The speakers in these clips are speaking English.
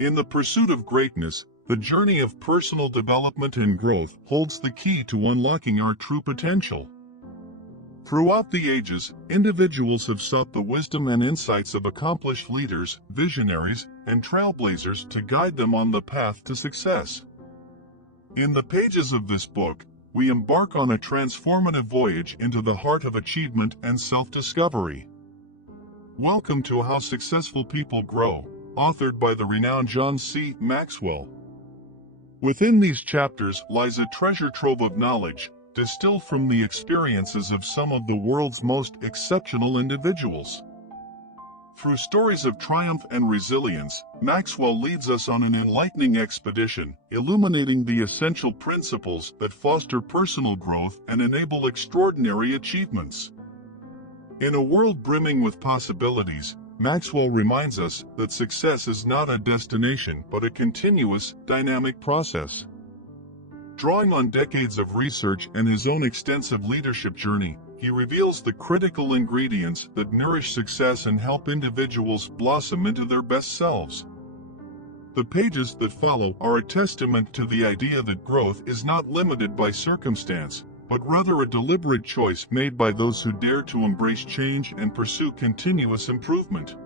In the pursuit of greatness, the journey of personal development and growth holds the key to unlocking our true potential. Throughout the ages, individuals have sought the wisdom and insights of accomplished leaders, visionaries, and trailblazers to guide them on the path to success. In the pages of this book, we embark on a transformative voyage into the heart of achievement and self-discovery. Welcome to How Successful People Grow, authored by the renowned John C. Maxwell. Within these chapters lies a treasure trove of knowledge, distilled from the experiences of some of the world's most exceptional individuals. Through stories of triumph and resilience, Maxwell leads us on an enlightening expedition, illuminating the essential principles that foster personal growth and enable extraordinary achievements. In a world brimming with possibilities, Maxwell reminds us that success is not a destination but a continuous, dynamic process. Drawing on decades of research and his own extensive leadership journey, he reveals the critical ingredients that nourish success and help individuals blossom into their best selves. The pages that follow are a testament to the idea that growth is not limited by circumstance, but rather a deliberate choice made by those who dare to embrace change and pursue continuous improvement.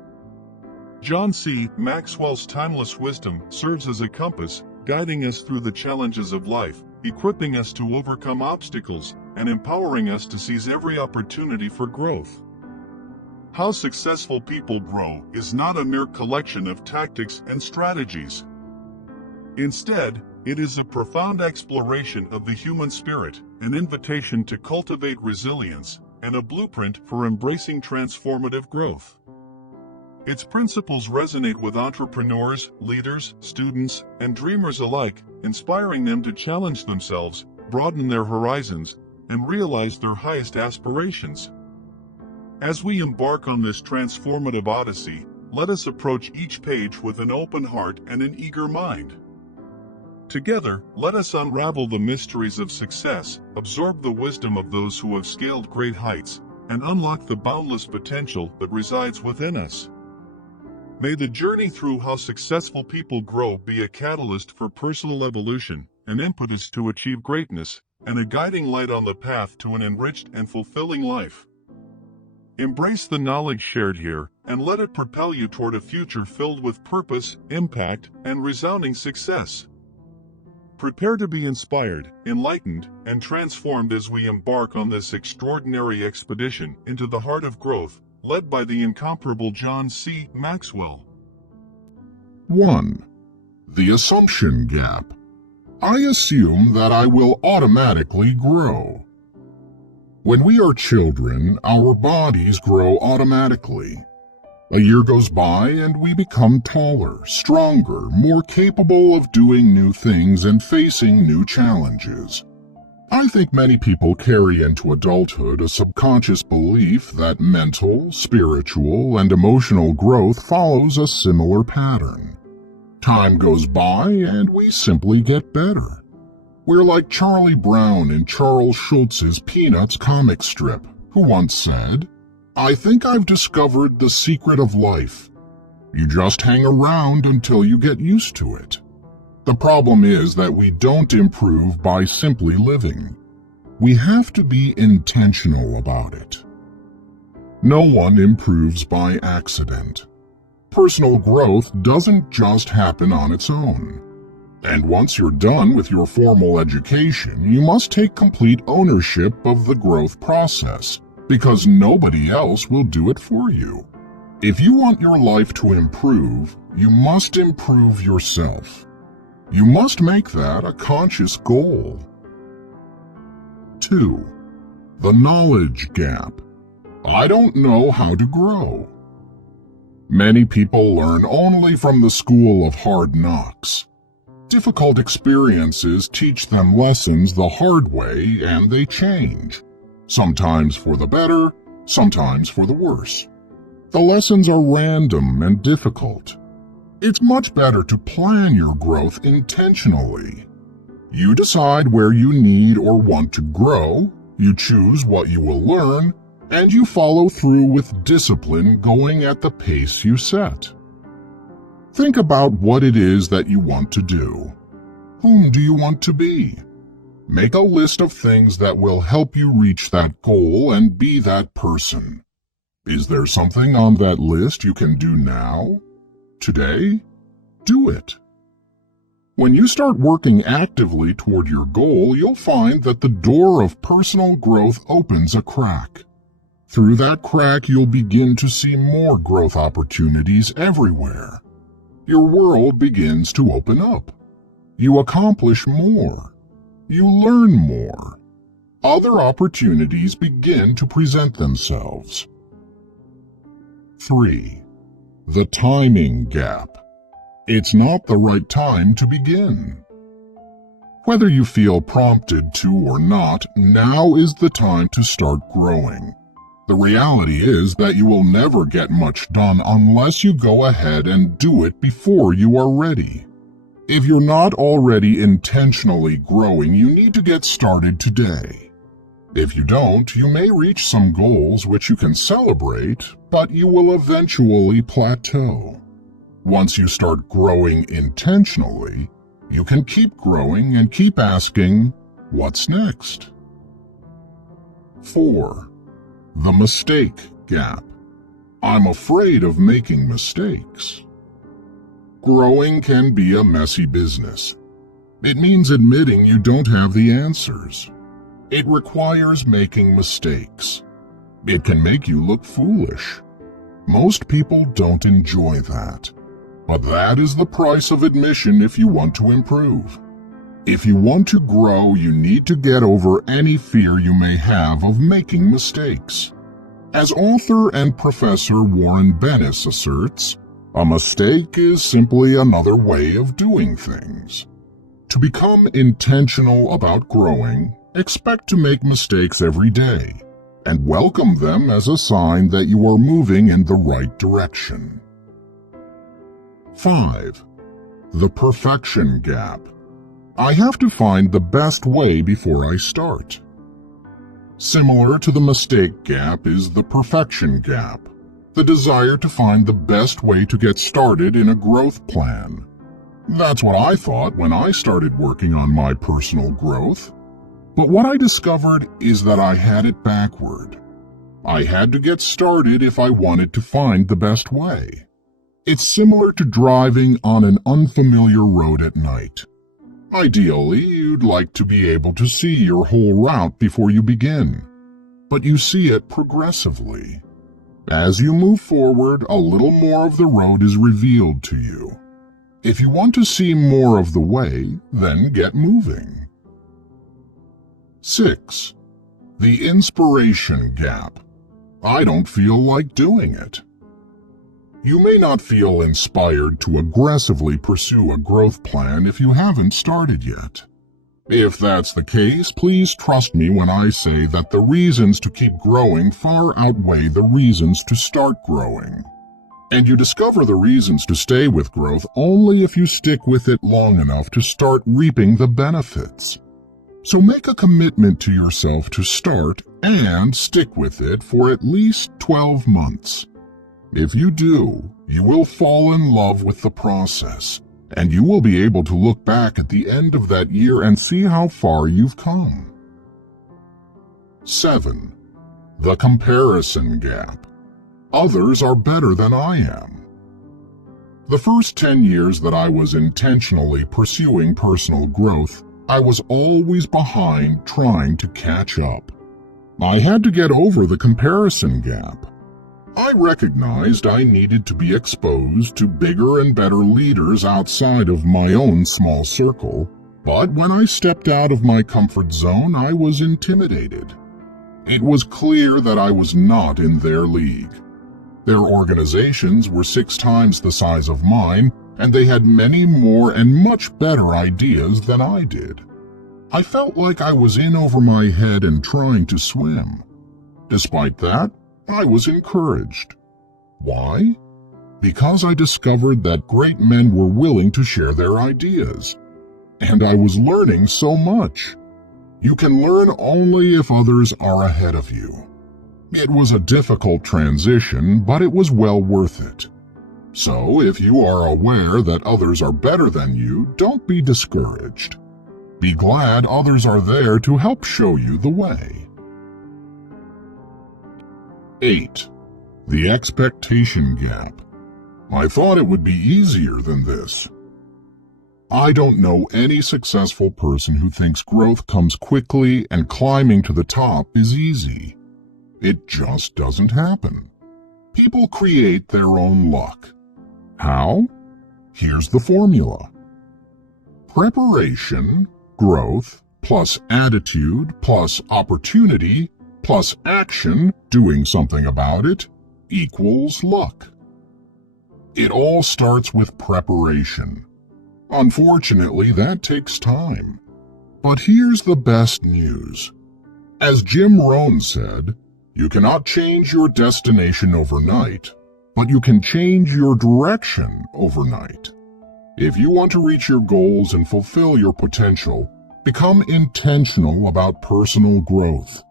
John C. Maxwell's timeless wisdom serves as a compass, guiding us through the challenges of life, equipping us to overcome obstacles, and empowering us to seize every opportunity for growth. How Successful People Grow is not a mere collection of tactics and strategies. Instead, it is a profound exploration of the human spirit, an invitation to cultivate resilience, and a blueprint for embracing transformative growth. Its principles resonate with entrepreneurs, leaders, students, and dreamers alike, inspiring them to challenge themselves, broaden their horizons, and realize their highest aspirations. As we embark on this transformative odyssey, let us approach each page with an open heart and an eager mind. Together, let us unravel the mysteries of success, absorb the wisdom of those who have scaled great heights, and unlock the boundless potential that resides within us. May the journey through How Successful People Grow be a catalyst for personal evolution, an impetus to achieve greatness, and a guiding light on the path to an enriched and fulfilling life. Embrace the knowledge shared here, and let it propel you toward a future filled with purpose, impact, and resounding success. Prepare to be inspired, enlightened, and transformed as we embark on this extraordinary expedition into the heart of growth, led by the incomparable John C. Maxwell. 1. The assumption gap. I assume that I will automatically grow. When we are children, our bodies grow automatically. A year goes by and we become taller, stronger, more capable of doing new things and facing new challenges. I think many people carry into adulthood a subconscious belief that mental, spiritual, and emotional growth follows a similar pattern. Time goes by and we simply get better. We're like Charlie Brown in Charles Schulz's Peanuts comic strip, who once said, "I think I've discovered the secret of life. You just hang around until you get used to it." The problem is that we don't improve by simply living. We have to be intentional about it. No one improves by accident. Personal growth doesn't just happen on its own. And once you're done with your formal education, you must take complete ownership of the growth process, because nobody else will do it for you. If you want your life to improve, you must improve yourself. You must make that a conscious goal. 2. The knowledge gap. I don't know how to grow. Many people learn only from the school of hard knocks. Difficult experiences teach them lessons the hard way, and they change. Sometimes for the better, sometimes for the worse. The lessons are random and difficult. It's much better to plan your growth intentionally. You decide where you need or want to grow, you choose what you will learn, and you follow through with discipline, going at the pace you set. Think about what it is that you want to do. Whom do you want to be? Make a list of things that will help you reach that goal and be that person. Is there something on that list you can do now? Today? Do it. When you start working actively toward your goal, you'll find that the door of personal growth opens a crack. Through that crack, you'll begin to see more growth opportunities everywhere. Your world begins to open up. You accomplish more. You learn more. Other opportunities begin to present themselves. 3. The timing gap. It's not the right time to begin. Whether you feel prompted to or not, now is the time to start growing. The reality is that you will never get much done unless you go ahead and do it before you are ready. If you're not already intentionally growing, you need to get started today. If you don't, you may reach some goals which you can celebrate, but you will eventually plateau. Once you start growing intentionally, you can keep growing and keep asking, what's next? 4. The mistake gap. I'm afraid of making mistakes. Growing can be a messy business. It means admitting you don't have the answers. It requires making mistakes. It can make you look foolish. Most people don't enjoy that. But that is the price of admission if you want to improve. If you want to grow, you need to get over any fear you may have of making mistakes. As author and Professor Warren Bennis asserts, a mistake is simply another way of doing things. To become intentional about growing, expect to make mistakes every day, and welcome them as a sign that you are moving in the right direction. 5. The perfection gap. I have to find the best way before I start. Similar to the mistake gap is the perfection gap, the desire to find the best way to get started in a growth plan. That's what I thought when I started working on my personal growth. But what I discovered is that I had it backward. I had to get started if I wanted to find the best way. It's similar to driving on an unfamiliar road at night. Ideally, you'd like to be able to see your whole route before you begin, but you see it progressively. As you move forward, a little more of the road is revealed to you. If you want to see more of the way, then get moving. 6. The inspiration gap. I don't feel like doing it. You may not feel inspired to aggressively pursue a growth plan if you haven't started yet. If that's the case, please trust me when I say that the reasons to keep growing far outweigh the reasons to start growing. And you discover the reasons to stay with growth only if you stick with it long enough to start reaping the benefits. So make a commitment to yourself to start and stick with it for at least 12 months. If you do, you will fall in love with the process, and you will be able to look back at the end of that year and see how far you've come. 7. The comparison gap. Others are better than I am. The first 10 years that I was intentionally pursuing personal growth, I was always behind trying to catch up. I had to get over the comparison gap. I recognized I needed to be exposed to bigger and better leaders outside of my own small circle, but when I stepped out of my comfort zone, I was intimidated. It was clear that I was not in their league. Their organizations were 6 times the size of mine, and they had many more and much better ideas than I did. I felt like I was in over my head and trying to swim. Despite that, I was encouraged. Why? Because I discovered that great men were willing to share their ideas. And I was learning so much. You can learn only if others are ahead of you. It was a difficult transition, but it was well worth it. So if you are aware that others are better than you, don't be discouraged. Be glad others are there to help show you the way. 8. The expectation gap. I thought it would be easier than this. I don't know any successful person who thinks growth comes quickly and climbing to the top is easy. It just doesn't happen. People create their own luck. How? Here's the formula. Preparation, growth, plus attitude, plus opportunity, plus action, doing something about it, equals luck. It all starts with preparation. Unfortunately, that takes time. But here's the best news. As Jim Rohn said, you cannot change your destination overnight, but you can change your direction overnight. If you want to reach your goals and fulfill your potential, become intentional about personal growth.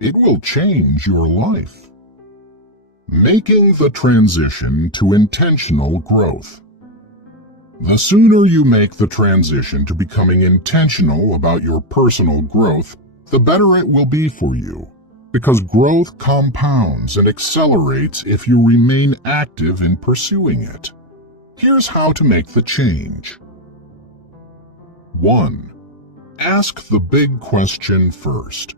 It will change your life. Making the transition to intentional growth. The sooner you make the transition to becoming intentional about your personal growth, the better it will be for you, because growth compounds and accelerates if you remain active in pursuing it. Here's how to make the change. 1. Ask the big question first.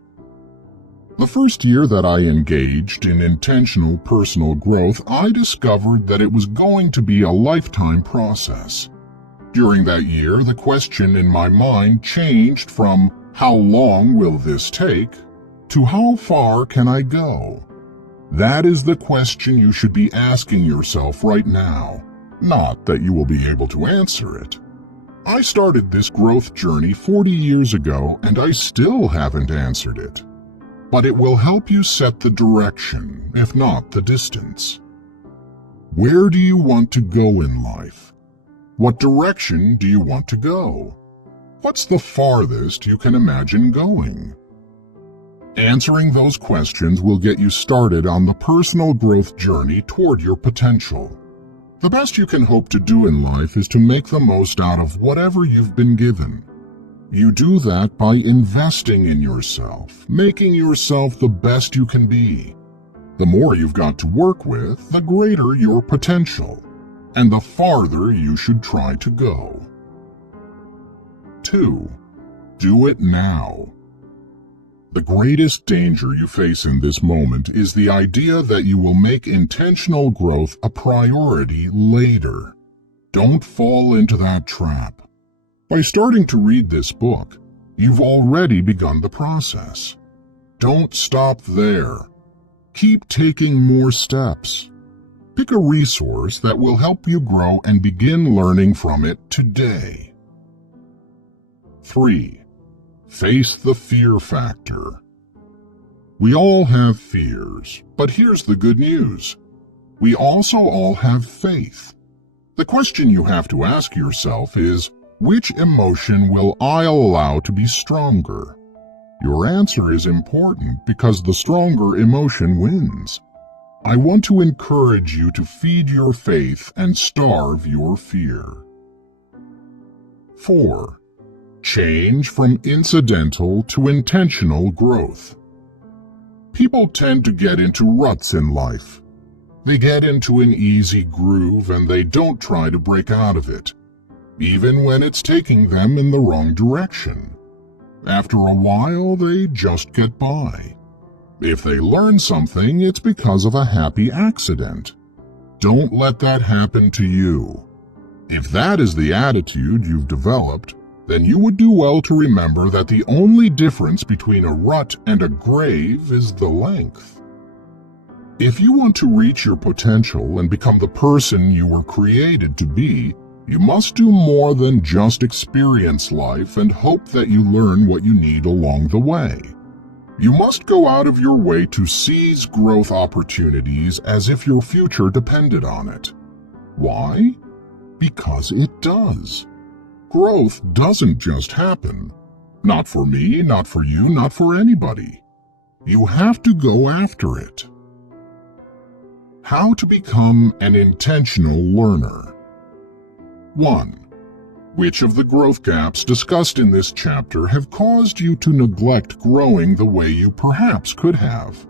The first year that I engaged in intentional personal growth, I discovered that it was going to be a lifetime process. During that year, the question in my mind changed from how long will this take to how far can I go? That is the question you should be asking yourself right now, not that you will be able to answer it. I started this growth journey 40 years ago and I still haven't answered it. But it will help you set the direction, if not the distance. Where do you want to go in life? What direction do you want to go? What's the farthest you can imagine going? Answering those questions will get you started on the personal growth journey toward your potential. The best you can hope to do in life is to make the most out of whatever you've been given. You do that by investing in yourself, making yourself the best you can be. The more you've got to work with, the greater your potential, and the farther you should try to go. 2. Do it now. The greatest danger you face in this moment is the idea that you will make intentional growth a priority later. Don't fall into that trap. By starting to read this book, you've already begun the process. Don't stop there. Keep taking more steps. Pick a resource that will help you grow and begin learning from it today. 3. Face the fear factor. We all have fears, but here's the good news. We also all have faith. The question you have to ask yourself is, which emotion will I allow to be stronger? Your answer is important because the stronger emotion wins. I want to encourage you to feed your faith and starve your fear. 4. Change from incidental to intentional growth. People tend to get into ruts in life. They get into an easy groove and they don't try to break out of it, even when it's taking them in the wrong direction. After a while, they just get by. If they learn something, it's because of a happy accident. Don't let that happen to you. If that is the attitude you've developed, then you would do well to remember that the only difference between a rut and a grave is the length. If you want to reach your potential and become the person you were created to be, you must do more than just experience life and hope that you learn what you need along the way. You must go out of your way to seize growth opportunities as if your future depended on it. Why? Because it does. Growth doesn't just happen. Not for me, not for you, not for anybody. You have to go after it. How to become an intentional learner. 1. Which of the growth gaps discussed in this chapter have caused you to neglect growing the way you perhaps could have?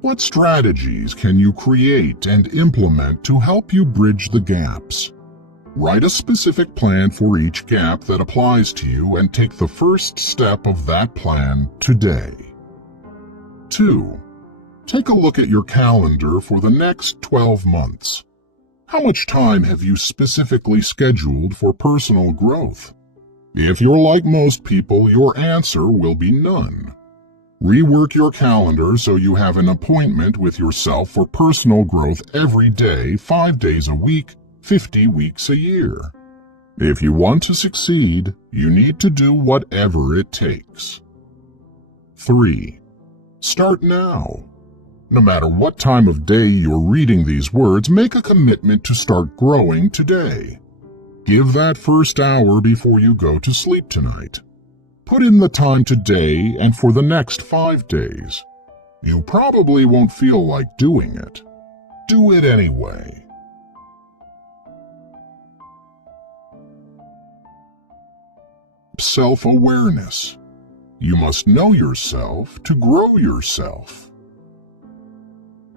What strategies can you create and implement to help you bridge the gaps? Write a specific plan for each gap that applies to you and take the first step of that plan today. 2. Take a look at your calendar for the next 12 months. How much time have you specifically scheduled for personal growth? If you're like most people, your answer will be none. Rework your calendar so you have an appointment with yourself for personal growth every day, 5 days a week, 50 weeks a year. If you want to succeed, you need to do whatever it takes. 3. Start now. No matter what time of day you're reading these words, make a commitment to start growing today. Give that first hour before you go to sleep tonight. Put in the time today and for the next 5 days. You probably won't feel like doing it. Do it anyway. Self-awareness. You must know yourself to grow yourself.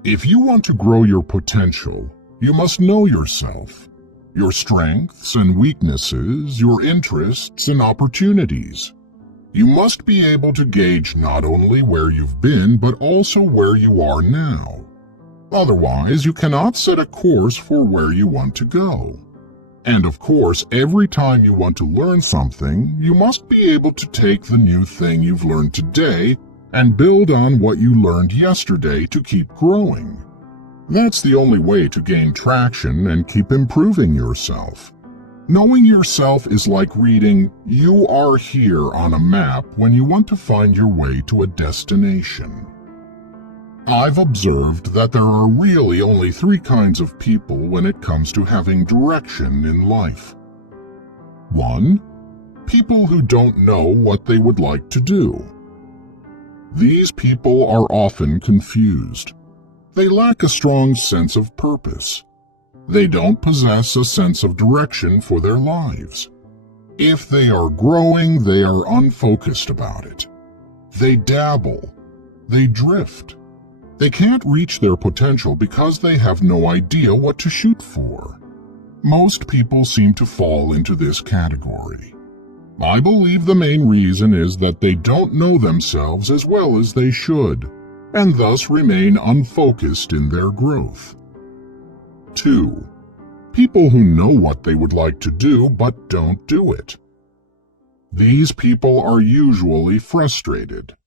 If you want to grow your potential, you must know yourself, your strengths and weaknesses, your interests and opportunities. You must be able to gauge not only where you've been, but also where you are now. Otherwise, you cannot set a course for where you want to go. And of course, every time you want to learn something, you must be able to take the new thing you've learned today and build on what you learned yesterday to keep growing. That's the only way to gain traction and keep improving yourself. Knowing yourself is like reading "You Are Here" on a map when you want to find your way to a destination. I've observed that there are really only 3 kinds of people when it comes to having direction in life. 1. People who don't know what they would like to do. These people are often confused. They lack a strong sense of purpose. They don't possess a sense of direction for their lives. If they are growing, they are unfocused about it. They dabble. They drift. They can't reach their potential because they have no idea what to shoot for. Most people seem to fall into this category. I believe the main reason is that they don't know themselves as well as they should, and thus remain unfocused in their growth. 2. People who know what they would like to do but don't do it. These people are usually frustrated.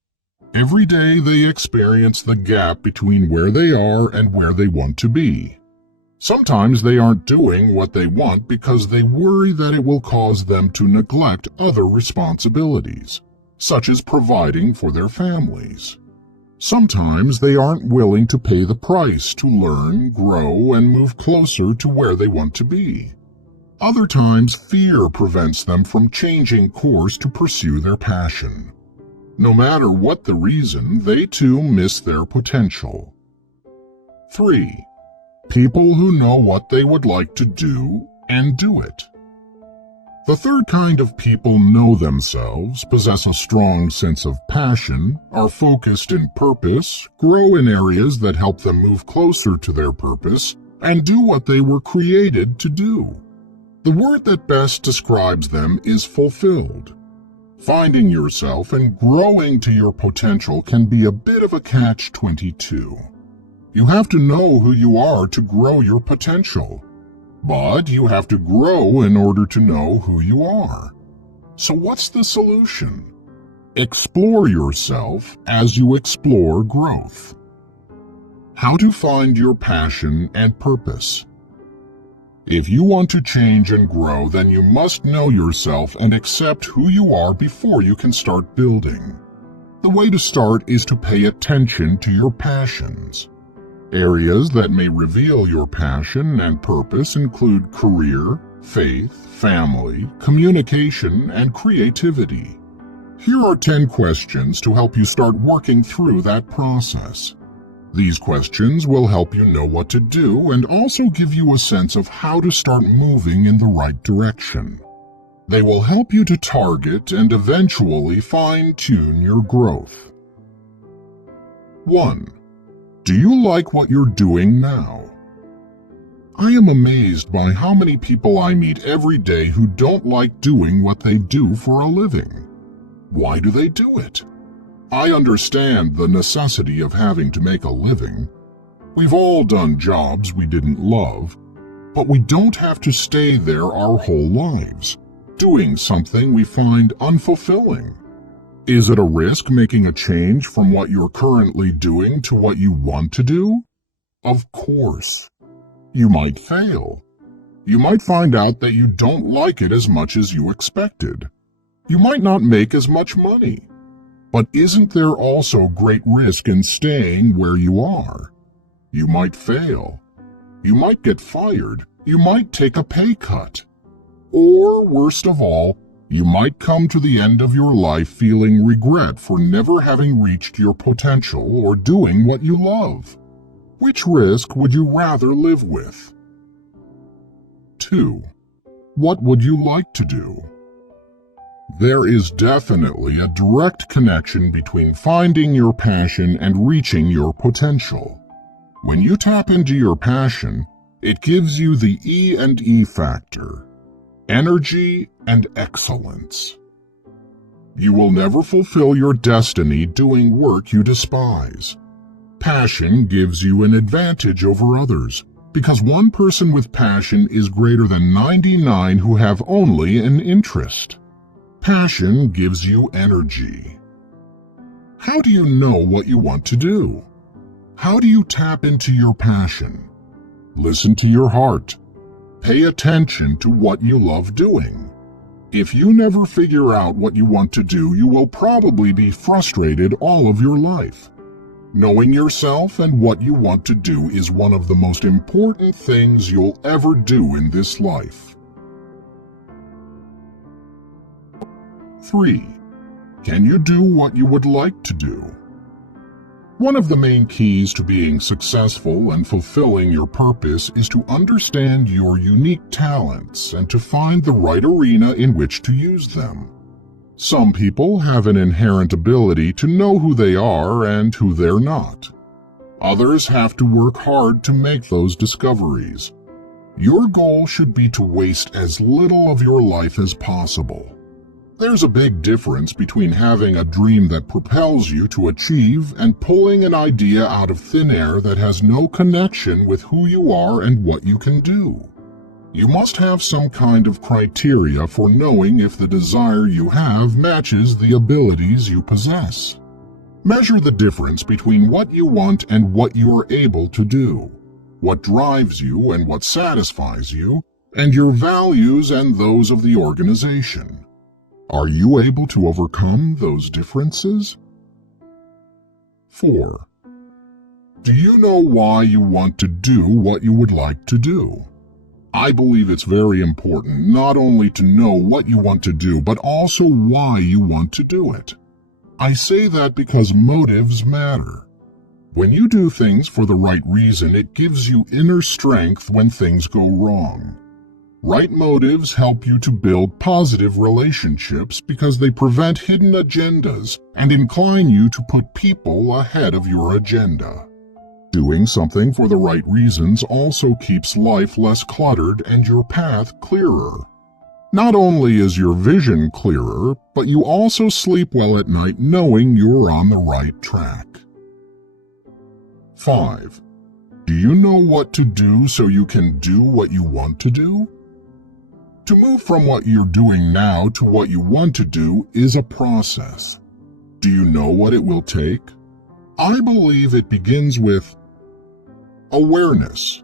Every day they experience the gap between where they are and where they want to be. Sometimes they aren't doing what they want because they worry that it will cause them to neglect other responsibilities, such as providing for their families. Sometimes they aren't willing to pay the price to learn, grow, and move closer to where they want to be. Other times, fear prevents them from changing course to pursue their passion. No matter what the reason, they too miss their potential. 3. People who know what they would like to do and do it. The third kind of people know themselves, possess a strong sense of passion, are focused in purpose, grow in areas that help them move closer to their purpose, and do what they were created to do. The word that best describes them is fulfilled. Finding yourself and growing to your potential can be a bit of a catch-22. You have to know who you are to grow your potential, but you have to grow in order to know who you are. So what's the solution? Explore yourself as you explore growth. How to find your passion and purpose. If you want to change and grow, then you must know yourself and accept who you are before you can start building. The way to start is to pay attention to your passions. Areas that may reveal your passion and purpose include career, faith, family, communication, and creativity. Here are 10 questions to help you start working through that process. These questions will help you know what to do and also give you a sense of how to start moving in the right direction. They will help you to target and eventually fine-tune your growth. 1. Do you like what you're doing now? I am amazed by how many people I meet every day who don't like doing what they do for a living. Why do they do it? I understand the necessity of having to make a living. We've all done jobs we didn't love, but we don't have to stay there our whole lives, doing something we find unfulfilling. Is it a risk making a change from what you're currently doing to what you want to do? Of course. You might fail. You might find out that you don't like it as much as you expected. You might not make as much money. But isn't there also great risk in staying where you are? You might fail. You might get fired. You might take a pay cut. Or, worst of all, you might come to the end of your life feeling regret for never having reached your potential or doing what you love. Which risk would you rather live with? 2. What would you like to do? There is definitely a direct connection between finding your passion and reaching your potential. When you tap into your passion, it gives you the E&E factor, energy and excellence. You will never fulfill your destiny doing work you despise. Passion gives you an advantage over others, because one person with passion is greater than 99 who have only an interest. Passion gives you energy. How do you know what you want to do? How do you tap into your passion? Listen to your heart. Pay attention to what you love doing. If you never figure out what you want to do, you will probably be frustrated all of your life. Knowing yourself and what you want to do is one of the most important things you'll ever do in this life. 3. Can you do what you would like to do? One of the main keys to being successful and fulfilling your purpose is to understand your unique talents and to find the right arena in which to use them. Some people have an inherent ability to know who they are and who they're not. Others have to work hard to make those discoveries. Your goal should be to waste as little of your life as possible. There's a big difference between having a dream that propels you to achieve and pulling an idea out of thin air that has no connection with who you are and what you can do. You must have some kind of criteria for knowing if the desire you have matches the abilities you possess. Measure the difference between what you want and what you are able to do, what drives you and what satisfies you, and your values and those of the organization. Are you able to overcome those differences? 4. Do you know why you want to do what you would like to do? I believe it's very important not only to know what you want to do, but also why you want to do it. I say that because motives matter. When you do things for the right reason, it gives you inner strength when things go wrong. Right motives help you to build positive relationships because they prevent hidden agendas and incline you to put people ahead of your agenda. Doing something for the right reasons also keeps life less cluttered and your path clearer. Not only is your vision clearer, but you also sleep well at night knowing you're on the right track. 5. Do you know what to do so you can do what you want to do? To move from what you're doing now to what you want to do is a process. Do you know what it will take? I believe it begins with awareness.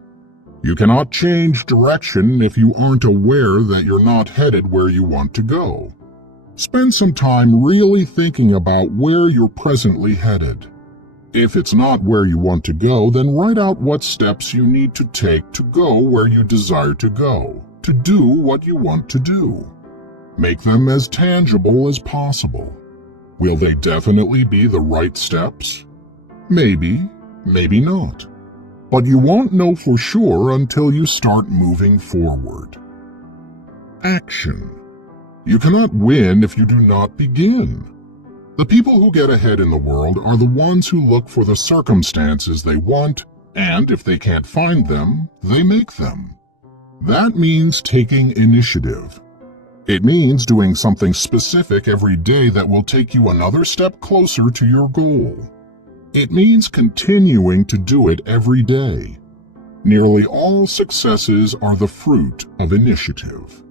You cannot change direction if you aren't aware that you're not headed where you want to go. Spend some time really thinking about where you're presently headed. If it's not where you want to go, then write out what steps you need to take to go where you desire to go, to do what you want to do. Make them as tangible as possible. Will they definitely be the right steps? Maybe, Maybe not. But you won't know for sure until you start moving forward. Action. You cannot win if you do not begin. The people who get ahead in the world are the ones who look for the circumstances they want, and if they can't find them, they make them. That means taking initiative. It means doing something specific every day that will take you another step closer to your goal. It means continuing to do it every day. Nearly all successes are the fruit of initiative.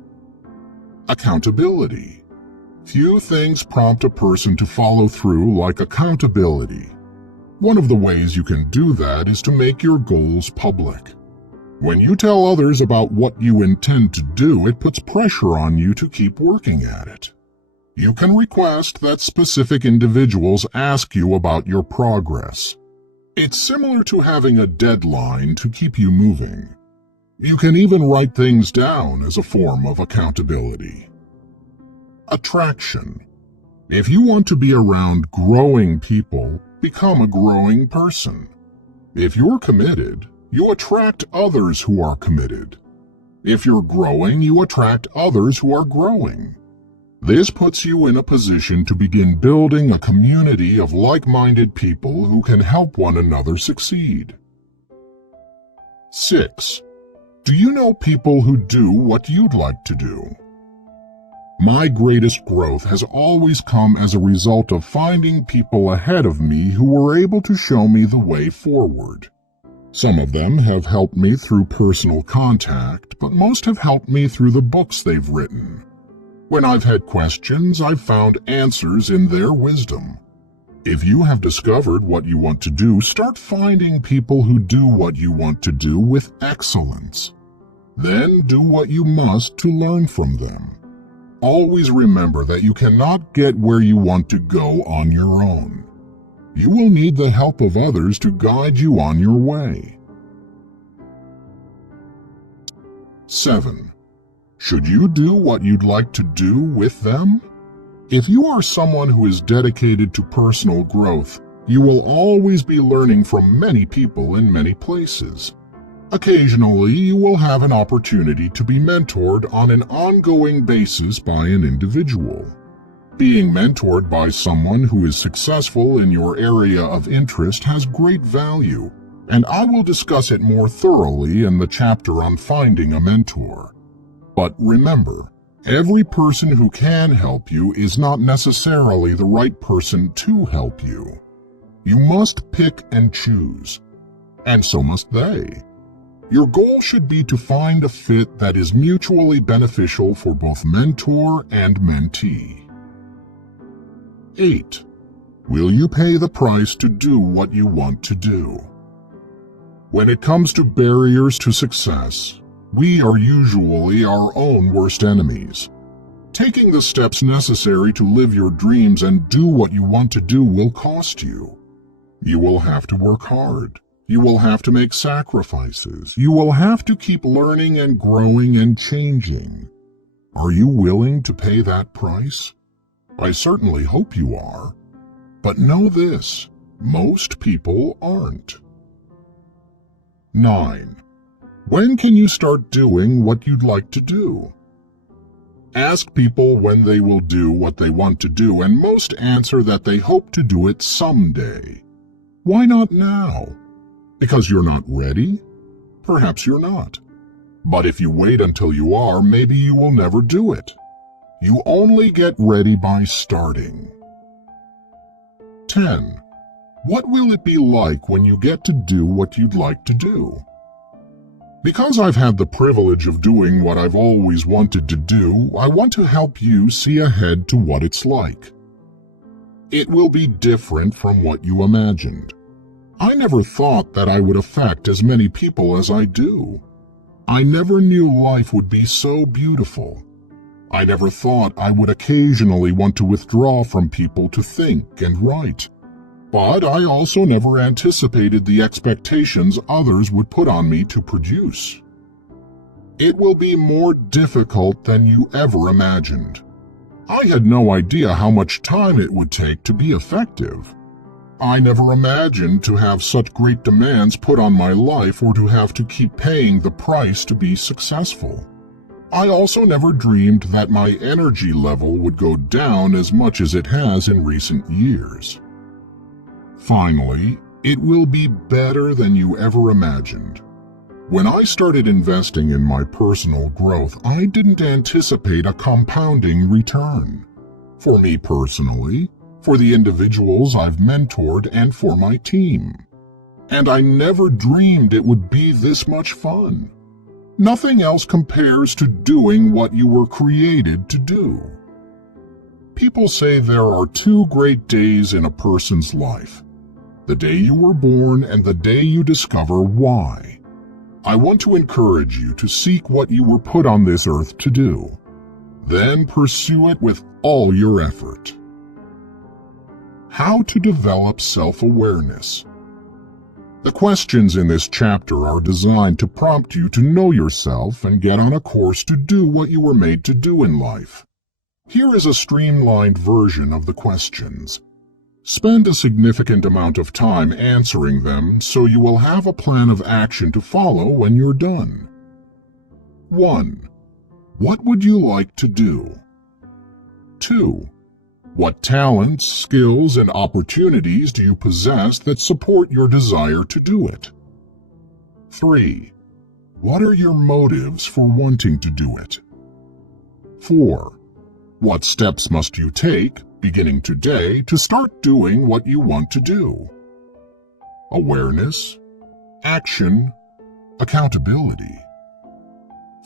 Accountability. Few things prompt a person to follow through like accountability. One of the ways you can do that is to make your goals public. When you tell others about what you intend to do, it puts pressure on you to keep working at it. You can request that specific individuals ask you about your progress. It's similar to having a deadline to keep you moving. You can even write things down as a form of accountability. Attraction. If you want to be around growing people, become a growing person. If you're committed, you attract others who are committed. If you're growing, you attract others who are growing. This puts you in a position to begin building a community of like-minded people who can help one another succeed. 6. Do you know people who do what you'd like to do? My greatest growth has always come as a result of finding people ahead of me who were able to show me the way forward. Some of them have helped me through personal contact, but most have helped me through the books they've written. When I've had questions, I've found answers in their wisdom. If you have discovered what you want to do, start finding people who do what you want to do with excellence. Then do what you must to learn from them. Always remember that you cannot get where you want to go on your own. You will need the help of others to guide you on your way. 7. Should you do what you'd like to do with them? If you are someone who is dedicated to personal growth, you will always be learning from many people in many places. Occasionally, you will have an opportunity to be mentored on an ongoing basis by an individual. Being mentored by someone who is successful in your area of interest has great value, and I will discuss it more thoroughly in the chapter on finding a mentor. But remember, every person who can help you is not necessarily the right person to help you. You must pick and choose, and so must they. Your goal should be to find a fit that is mutually beneficial for both mentor and mentee. 8. Will you pay the price to do what you want to do? When it comes to barriers to success, we are usually our own worst enemies. Taking the steps necessary to live your dreams and do what you want to do will cost you. You will have to work hard. You will have to make sacrifices. You will have to keep learning and growing and changing. Are you willing to pay that price? I certainly hope you are. But know this, most people aren't. 9. When can you start doing what you'd like to do? Ask people when they will do what they want to do, and most answer that they hope to do it someday. Why not now? Because you're not ready? Perhaps you're not. But if you wait until you are, maybe you will never do it. You only get ready by starting. 10. What will it be like when you get to do what you'd like to do? Because I've had the privilege of doing what I've always wanted to do, I want to help you see ahead to what it's like. It will be different from what you imagined. I never thought that I would affect as many people as I do. I never knew life would be so beautiful. I never thought I would occasionally want to withdraw from people to think and write. But I also never anticipated the expectations others would put on me to produce. It will be more difficult than you ever imagined. I had no idea how much time it would take to be effective. I never imagined to have such great demands put on my life or to have to keep paying the price to be successful. I also never dreamed that my energy level would go down as much as it has in recent years. Finally, it will be better than you ever imagined. When I started investing in my personal growth, I didn't anticipate a compounding return. For me personally, for the individuals I've mentored, and for my team. And I never dreamed it would be this much fun. Nothing else compares to doing what you were created to do. People say there are two great days in a person's life: the day you were born and the day you discover why. I want to encourage you to seek what you were put on this earth to do. Then pursue it with all your effort. How to develop self-awareness. The questions in this chapter are designed to prompt you to know yourself and get on a course to do what you were made to do in life. Here is a streamlined version of the questions. Spend a significant amount of time answering them so you will have a plan of action to follow when you're done. 1. What would you like to do? 2. What talents, skills, and opportunities do you possess that support your desire to do it? 3. What are your motives for wanting to do it? 4. What steps must you take, beginning today, to start doing what you want to do? Awareness, action, accountability.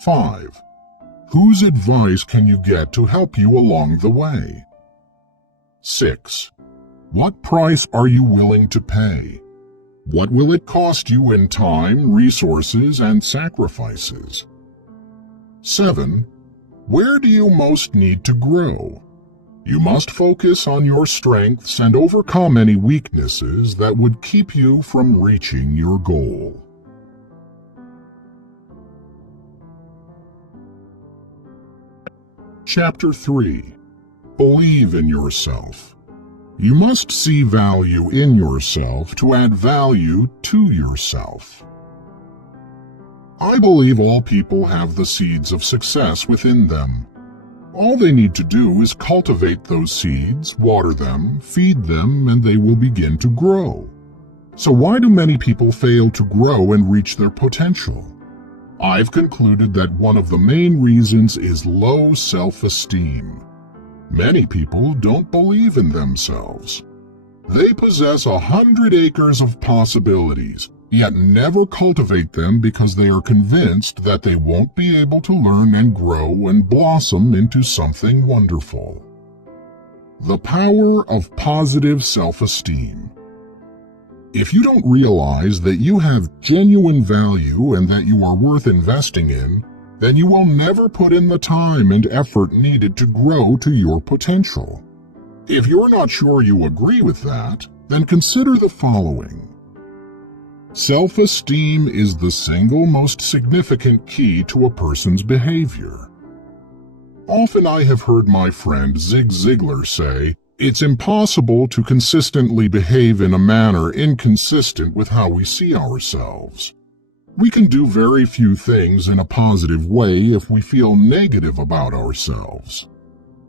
5. Whose advice can you get to help you along the way? 6. What price are you willing to pay? What will it cost you in time, resources, and sacrifices? 7. Where do you most need to grow? You must focus on your strengths and overcome any weaknesses that would keep you from reaching your goal. Chapter 3. Believe in yourself. You must see value in yourself to add value to yourself. I believe all people have the seeds of success within them. All they need to do is cultivate those seeds, water them, feed them, and they will begin to grow. So why do many people fail to grow and reach their potential? I've concluded that one of the main reasons is low self-esteem. Many people don't believe in themselves. They possess 100 acres of possibilities, yet never cultivate them because they are convinced that they won't be able to learn and grow and blossom into something wonderful. The power of positive self-esteem. If you don't realize that you have genuine value and that you are worth investing in, then you will never put in the time and effort needed to grow to your potential. If you're not sure you agree with that, then consider the following. Self-esteem is the single most significant key to a person's behavior. Often I have heard my friend Zig Ziglar say, "It's impossible to consistently behave in a manner inconsistent with how we see ourselves." We can do very few things in a positive way if we feel negative about ourselves.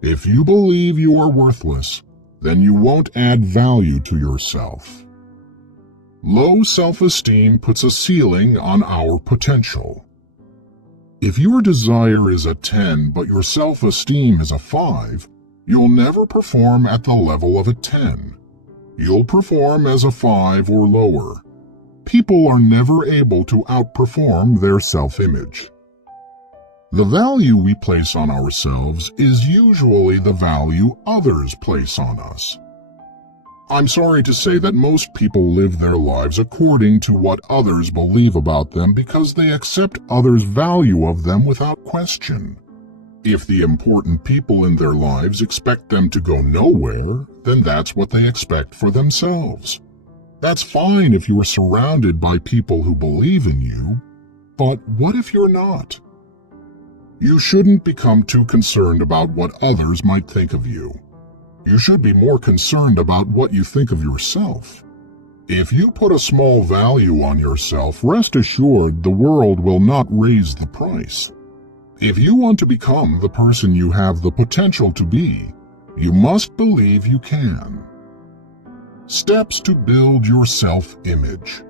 If you believe you are worthless, then you won't add value to yourself. Low self-esteem puts a ceiling on our potential. If your desire is a 10 but your self-esteem is a 5, you'll never perform at the level of a 10. You'll perform as a 5 or lower. People are never able to outperform their self-image. The value we place on ourselves is usually the value others place on us. I'm sorry to say that most people live their lives according to what others believe about them because they accept others' value of them without question. If the important people in their lives expect them to go nowhere, then that's what they expect for themselves. That's fine if you are surrounded by people who believe in you, but what if you're not? You shouldn't become too concerned about what others might think of you. You should be more concerned about what you think of yourself. If you put a small value on yourself, rest assured the world will not raise the price. If you want to become the person you have the potential to be, you must believe you can. Steps to build your self-image.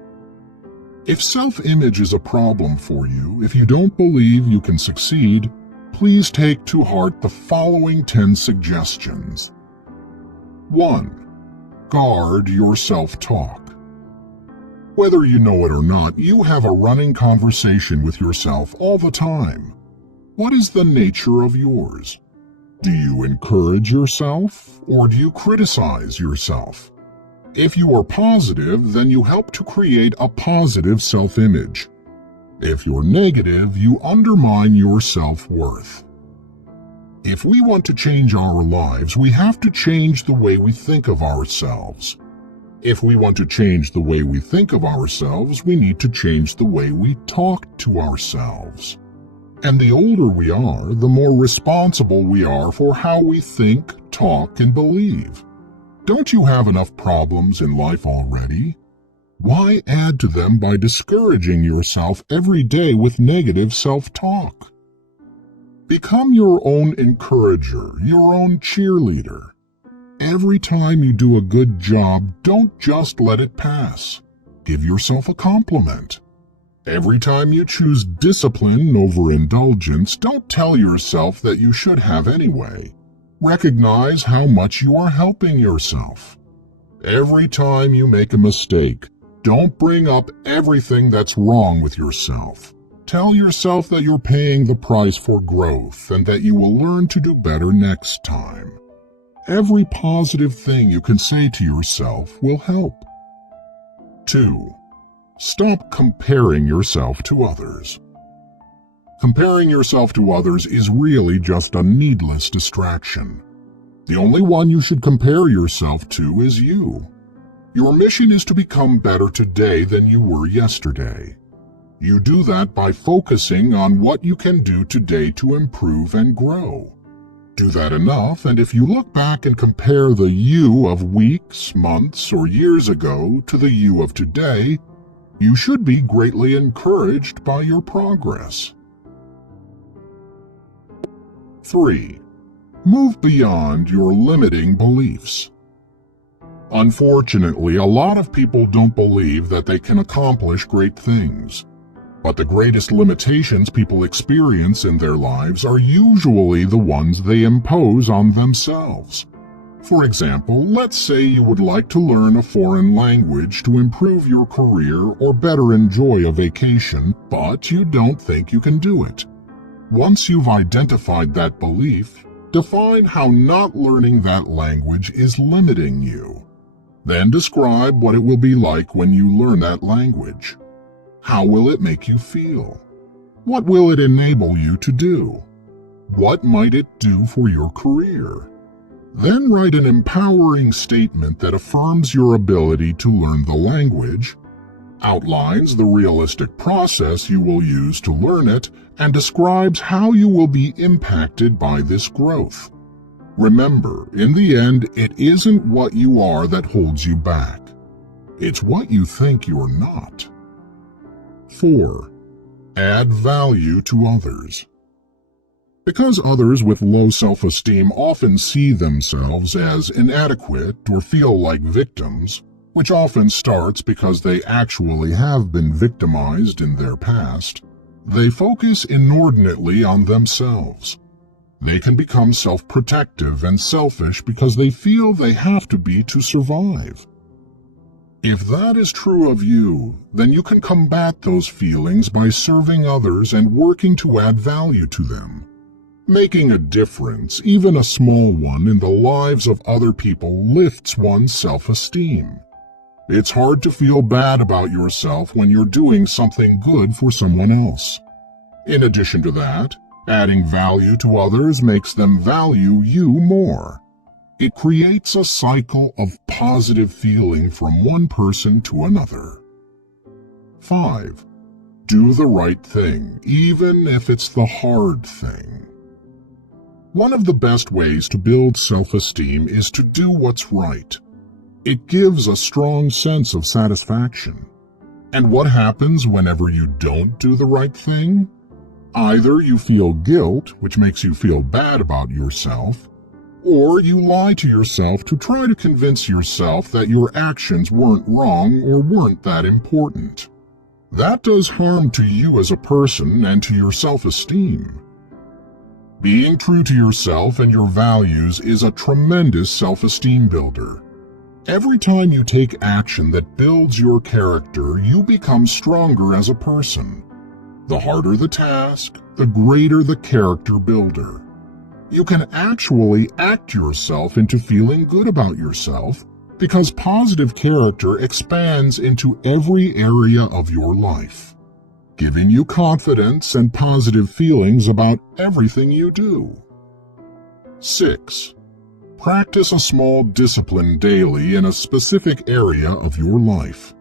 If self-image is a problem for you, if you don't believe you can succeed, please take to heart the following 10 suggestions. 1. Guard your self-talk. Whether you know it or not, you have a running conversation with yourself all the time. What is the nature of yours? Do you encourage yourself, or do you criticize yourself? If you are positive, then you help to create a positive self-image. If you're negative, you undermine your self-worth. If we want to change our lives, we have to change the way we think of ourselves. If we want to change the way we think of ourselves, we need to change the way we talk to ourselves. And the older we are, the more responsible we are for how we think, talk, and believe. Don't you have enough problems in life already? Why add to them by discouraging yourself every day with negative self-talk? Become your own encourager, your own cheerleader. Every time you do a good job, don't just let it pass. Give yourself a compliment. Every time you choose discipline over indulgence, don't tell yourself that you should have anyway. Recognize how much you are helping yourself. Every time you make a mistake, don't bring up everything that's wrong with yourself. Tell yourself that you're paying the price for growth and that you will learn to do better next time. Every positive thing you can say to yourself will help. 2. Stop comparing yourself to others. Comparing yourself to others is really just a needless distraction. The only one you should compare yourself to is you. Your mission is to become better today than you were yesterday. You do that by focusing on what you can do today to improve and grow. Do that enough, and if you look back and compare the you of weeks, months, or years ago to the you of today, you should be greatly encouraged by your progress. 3. Move beyond your limiting beliefs. Unfortunately, a lot of people don't believe that they can accomplish great things. But the greatest limitations people experience in their lives are usually the ones they impose on themselves. For example, let's say you would like to learn a foreign language to improve your career or better enjoy a vacation, but you don't think you can do it. Once you've identified that belief, define how not learning that language is limiting you. Then describe what it will be like when you learn that language. How will it make you feel? What will it enable you to do? What might it do for your career? Then write an empowering statement that affirms your ability to learn the language, outlines the realistic process you will use to learn it, and describes how you will be impacted by this growth. Remember, in the end, it isn't what you are that holds you back. It's what you think you're not. 4. Add value to others. Because others with low self-esteem often see themselves as inadequate or feel like victims, which often starts because they actually have been victimized in their past, they focus inordinately on themselves. They can become self-protective and selfish because they feel they have to be to survive. If that is true of you, then you can combat those feelings by serving others and working to add value to them. Making a difference, even a small one, in the lives of other people lifts one's self-esteem. It's hard to feel bad about yourself when you're doing something good for someone else. In addition to that, adding value to others makes them value you more. It creates a cycle of positive feeling from one person to another. 5. Do the right thing, even if it's the hard thing. One of the best ways to build self-esteem is to do what's right. It gives a strong sense of satisfaction. And what happens whenever you don't do the right thing? Either you feel guilt, which makes you feel bad about yourself, or you lie to yourself to try to convince yourself that your actions weren't wrong or weren't that important. That does harm to you as a person and to your self-esteem. Being true to yourself and your values is a tremendous self-esteem builder. Every time you take action that builds your character, you become stronger as a person. The harder the task, the greater the character builder. You can actually act yourself into feeling good about yourself because positive character expands into every area of your life, giving you confidence and positive feelings about everything you do. 6. Practice a small discipline daily in a specific area of your life.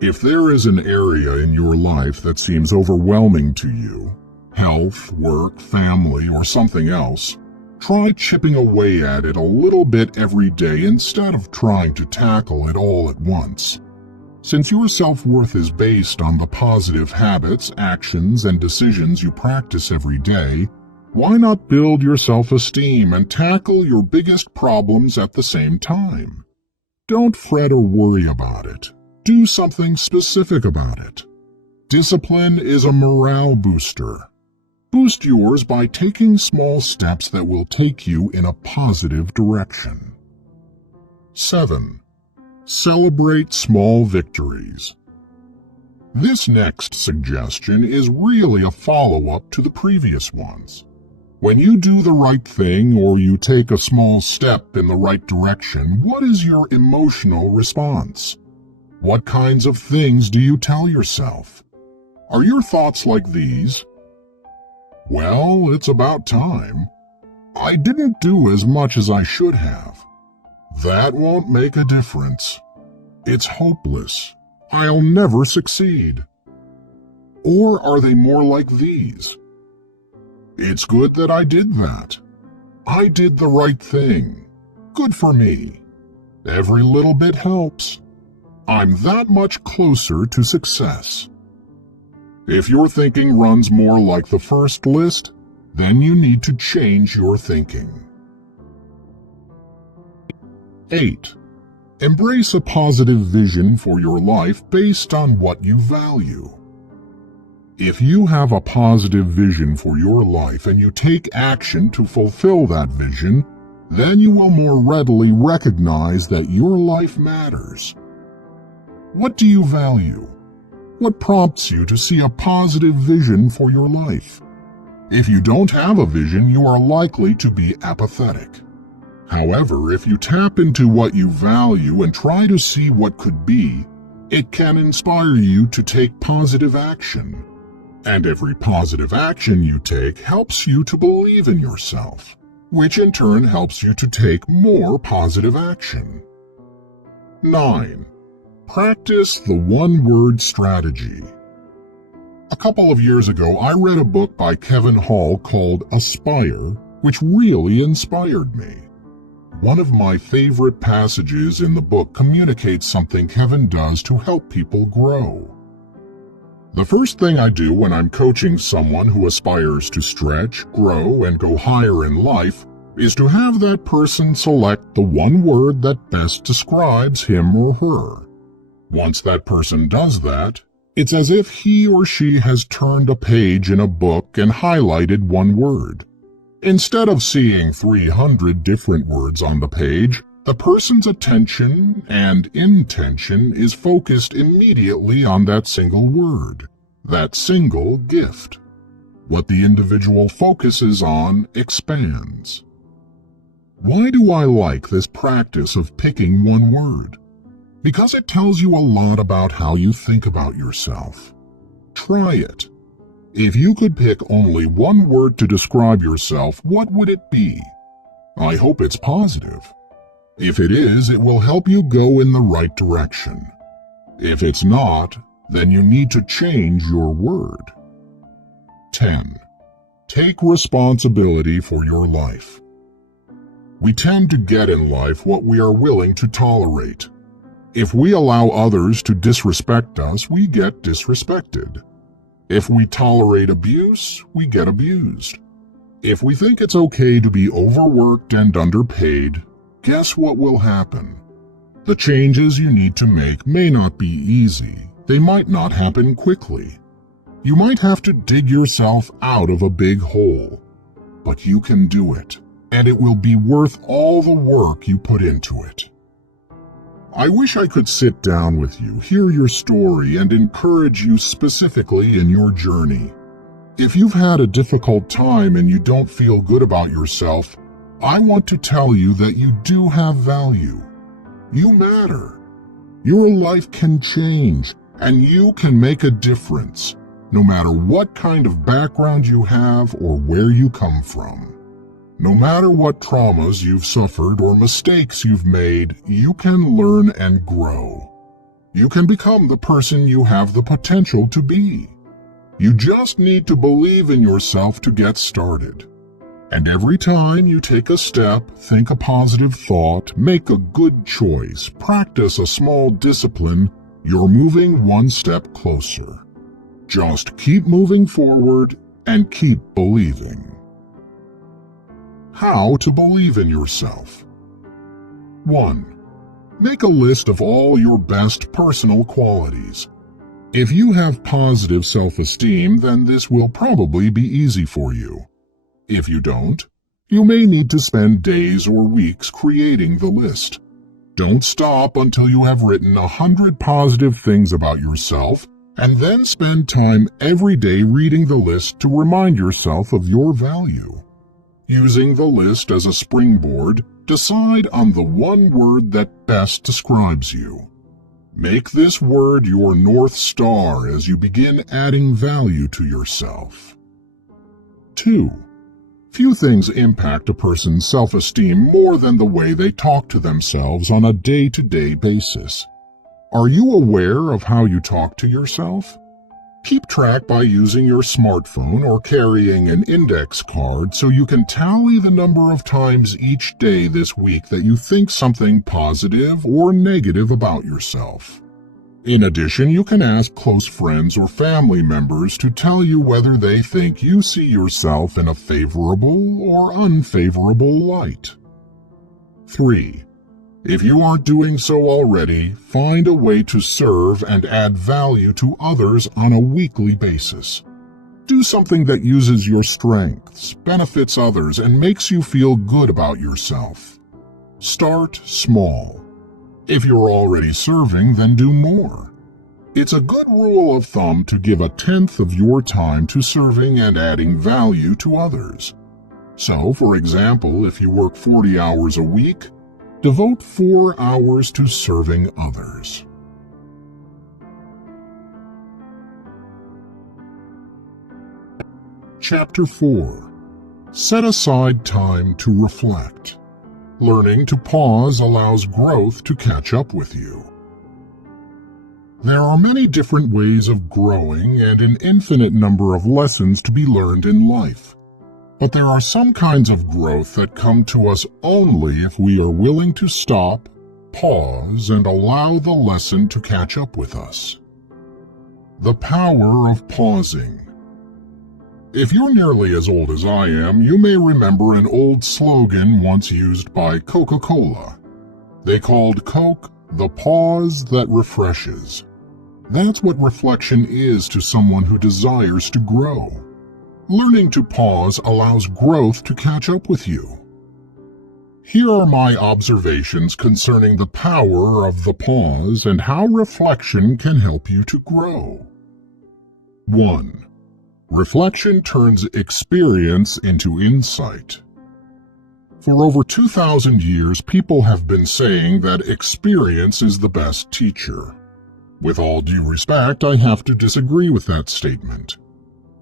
If there is an area in your life that seems overwhelming to you, health, work, family, or something else, try chipping away at it a little bit every day instead of trying to tackle it all at once. Since your self-worth is based on the positive habits, actions, and decisions you practice every day, why not build your self-esteem and tackle your biggest problems at the same time? Don't fret or worry about it. Do something specific about it. Discipline is a morale booster. Boost yours by taking small steps that will take you in a positive direction. 7. Celebrate small victories. This next suggestion is really a follow-up to the previous ones. When you do the right thing or you take a small step in the right direction, what is your emotional response? What kinds of things do you tell yourself? Are your thoughts like these? Well, it's about time. I didn't do as much as I should have. That won't make a difference. It's hopeless. I'll never succeed. Or are they more like these? It's good that I did that. I did the right thing. Good for me. Every little bit helps. I'm that much closer to success. If your thinking runs more like the first list, then you need to change your thinking. 8. Embrace a positive vision for your life based on what you value. If you have a positive vision for your life and you take action to fulfill that vision, then you will more readily recognize that your life matters. What do you value? What prompts you to see a positive vision for your life? If you don't have a vision, you are likely to be apathetic. However, if you tap into what you value and try to see what could be, it can inspire you to take positive action. And every positive action you take helps you to believe in yourself, which in turn helps you to take more positive action. 9. Practice the one-word strategy. A couple of years ago, I read a book by Kevin Hall called Aspire, which really inspired me. One of my favorite passages in the book communicates something Kevin does to help people grow. The first thing I do when I'm coaching someone who aspires to stretch, grow, and go higher in life is to have that person select the one word that best describes him or her. Once that person does that, it's as if he or she has turned a page in a book and highlighted one word. Instead of seeing 300 different words on the page, the person's attention and intention is focused immediately on that single word, that single gift. What the individual focuses on expands. Why do I like this practice of picking one word? Because it tells you a lot about how you think about yourself. Try it. If you could pick only one word to describe yourself, what would it be? I hope it's positive. If it is, it will help you go in the right direction. If it's not, then you need to change your word. 10. Take responsibility for your life. We tend to get in life what we are willing to tolerate. If we allow others to disrespect us, we get disrespected. If we tolerate abuse, we get abused. If we think it's okay to be overworked and underpaid, guess what will happen? The changes you need to make may not be easy. They might not happen quickly. You might have to dig yourself out of a big hole, but you can do it, and it will be worth all the work you put into it. I wish I could sit down with you, hear your story, and encourage you specifically in your journey. If you've had a difficult time and you don't feel good about yourself, I want to tell you that you do have value. You matter. Your life can change, and you can make a difference, no matter what kind of background you have or where you come from. No matter what traumas you've suffered or mistakes you've made, you can learn and grow. You can become the person you have the potential to be. You just need to believe in yourself to get started. And every time you take a step, think a positive thought, make a good choice, practice a small discipline, you're moving one step closer. Just keep moving forward and keep believing. How to believe in yourself. 1. Make a list of all your best personal qualities. If you have positive self-esteem, then this will probably be easy for you. If you don't, you may need to spend days or weeks creating the list. Don't stop until you have written 100 positive things about yourself, and then spend time every day reading the list to remind yourself of your value. Using the list as a springboard, decide on the one word that best describes you. Make this word your North Star as you begin adding value to yourself. 2. Few things impact a person's self-esteem more than the way they talk to themselves on a day-to-day basis. Are you aware of how you talk to yourself? Keep track by using your smartphone or carrying an index card so you can tally the number of times each day this week that you think something positive or negative about yourself. In addition, you can ask close friends or family members to tell you whether they think you see yourself in a favorable or unfavorable light. 3. If you aren't doing so already, find a way to serve and add value to others on a weekly basis. Do something that uses your strengths, benefits others, and makes you feel good about yourself. Start small. If you're already serving, then do more. It's a good rule of thumb to give 1/10 of your time to serving and adding value to others. So, for example, if you work 40 hours a week, devote 4 hours to serving others. Chapter 4. Set aside time to reflect. Learning to pause allows growth to catch up with you. There are many different ways of growing and an infinite number of lessons to be learned in life. But there are some kinds of growth that come to us only if we are willing to stop, pause, and allow the lesson to catch up with us. The power of pausing. If you're nearly as old as I am, you may remember an old slogan once used by Coca-Cola. They called Coke the pause that refreshes. That's what reflection is to someone who desires to grow. Learning to pause allows growth to catch up with you. Here are my observations concerning the power of the pause and how reflection can help you to grow. 1. Reflection turns experience into insight. For over 2,000 years, people have been saying that experience is the best teacher. With all due respect, I have to disagree with that statement.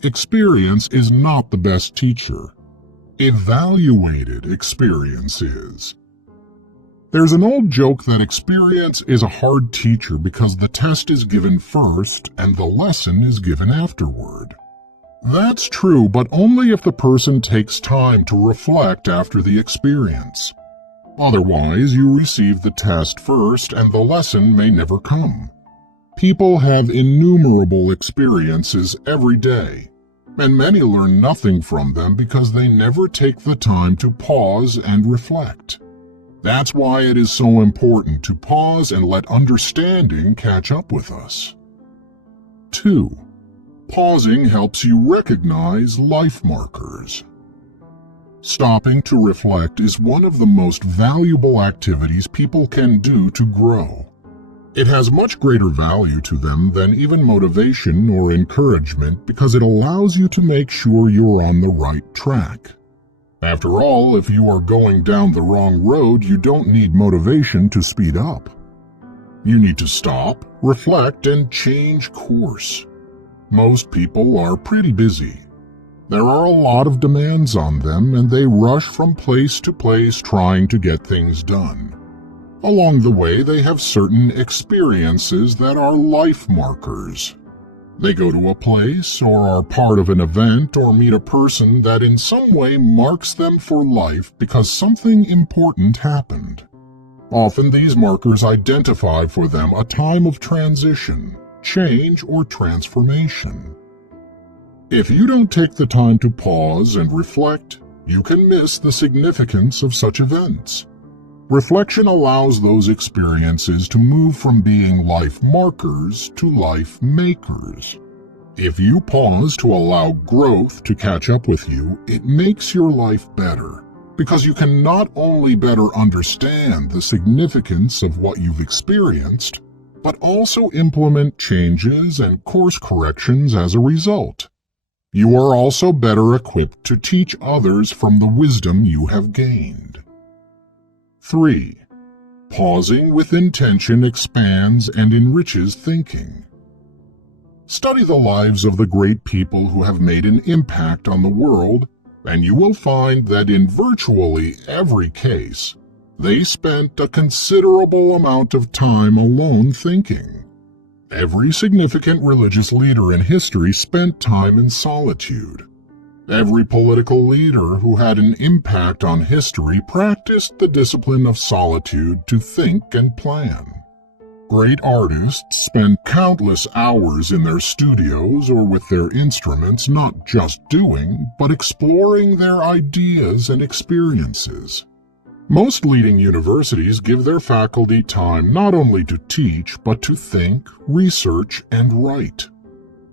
Experience is not the best teacher. Evaluated experience is. There's an old joke that experience is a hard teacher because the test is given first and the lesson is given afterward. That's true, but only if the person takes time to reflect after the experience. Otherwise, you receive the test first and the lesson may never come. People have innumerable experiences every day, and many learn nothing from them because they never take the time to pause and reflect. That's why it is so important to pause and let understanding catch up with us. 2. Pausing helps you recognize life markers. Stopping to reflect is one of the most valuable activities people can do to grow. It has much greater value to them than even motivation or encouragement because it allows you to make sure you're on the right track. After all, if you are going down the wrong road, you don't need motivation to speed up. You need to stop, reflect, and change course. Most people are pretty busy. There are a lot of demands on them, and they rush from place to place trying to get things done. Along the way, they have certain experiences that are life markers. They go to a place or are part of an event or meet a person that in some way marks them for life because something important happened. Often these markers identify for them a time of transition, change, or transformation. If you don't take the time to pause and reflect, you can miss the significance of such events. Reflection allows those experiences to move from being life markers to life makers. If you pause to allow growth to catch up with you, it makes your life better, because you can not only better understand the significance of what you've experienced, but also implement changes and course corrections as a result. You are also better equipped to teach others from the wisdom you have gained. 3. Pausing with intention expands and enriches thinking. Study the lives of the great people who have made an impact on the world, and you will find that in virtually every case, they spent a considerable amount of time alone thinking. Every significant religious leader in history spent time in solitude. Every political leader who had an impact on history practiced the discipline of solitude to think and plan. Great artists spend countless hours in their studios or with their instruments not just doing, but exploring their ideas and experiences. Most leading universities give their faculty time not only to teach, but to think, research, and write.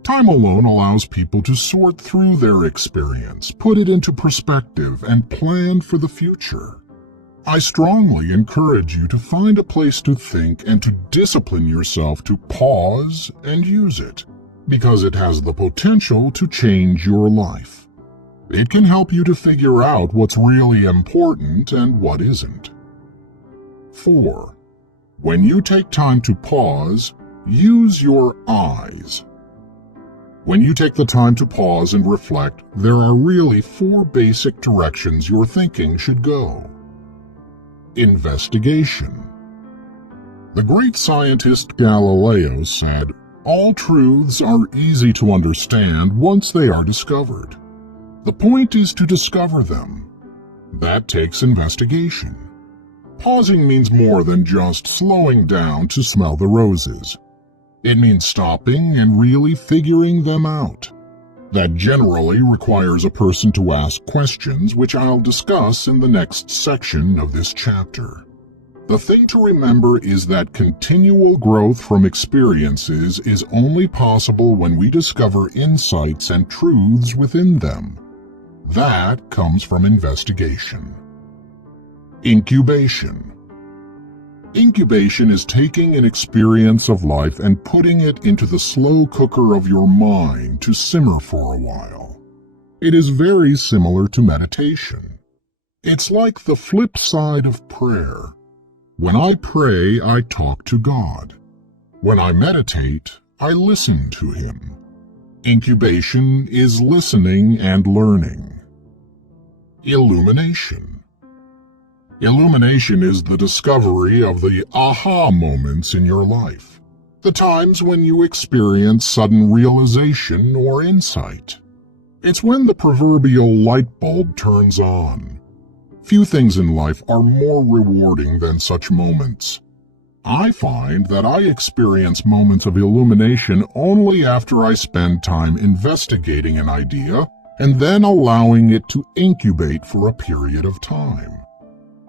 Time alone allows people to sort through their experience, put it into perspective, and plan for the future. I strongly encourage you to find a place to think and to discipline yourself to pause and use it, because it has the potential to change your life. It can help you to figure out what's really important and what isn't. 4. When you take time to pause, use your eyes. When you take the time to pause and reflect, there are really 4 basic directions your thinking should go. Investigation. The great scientist Galileo said, "All truths are easy to understand once they are discovered. The point is to discover them. That takes investigation." Pausing means more than just slowing down to smell the roses. It means stopping and really figuring them out. That generally requires a person to ask questions, which I'll discuss in the next section of this chapter. The thing to remember is that continual growth from experiences is only possible when we discover insights and truths within them. That comes from investigation. Incubation. Incubation is taking an experience of life and putting it into the slow cooker of your mind to simmer for a while. It is very similar to meditation. It's like the flip side of prayer. When I pray, I talk to God. When I meditate, I listen to Him. Incubation is listening and learning. Illumination. Illumination is the discovery of the aha moments in your life, the times when you experience sudden realization or insight. It's when the proverbial light bulb turns on. Few things in life are more rewarding than such moments. I find that I experience moments of illumination only after I spend time investigating an idea and then allowing it to incubate for a period of time.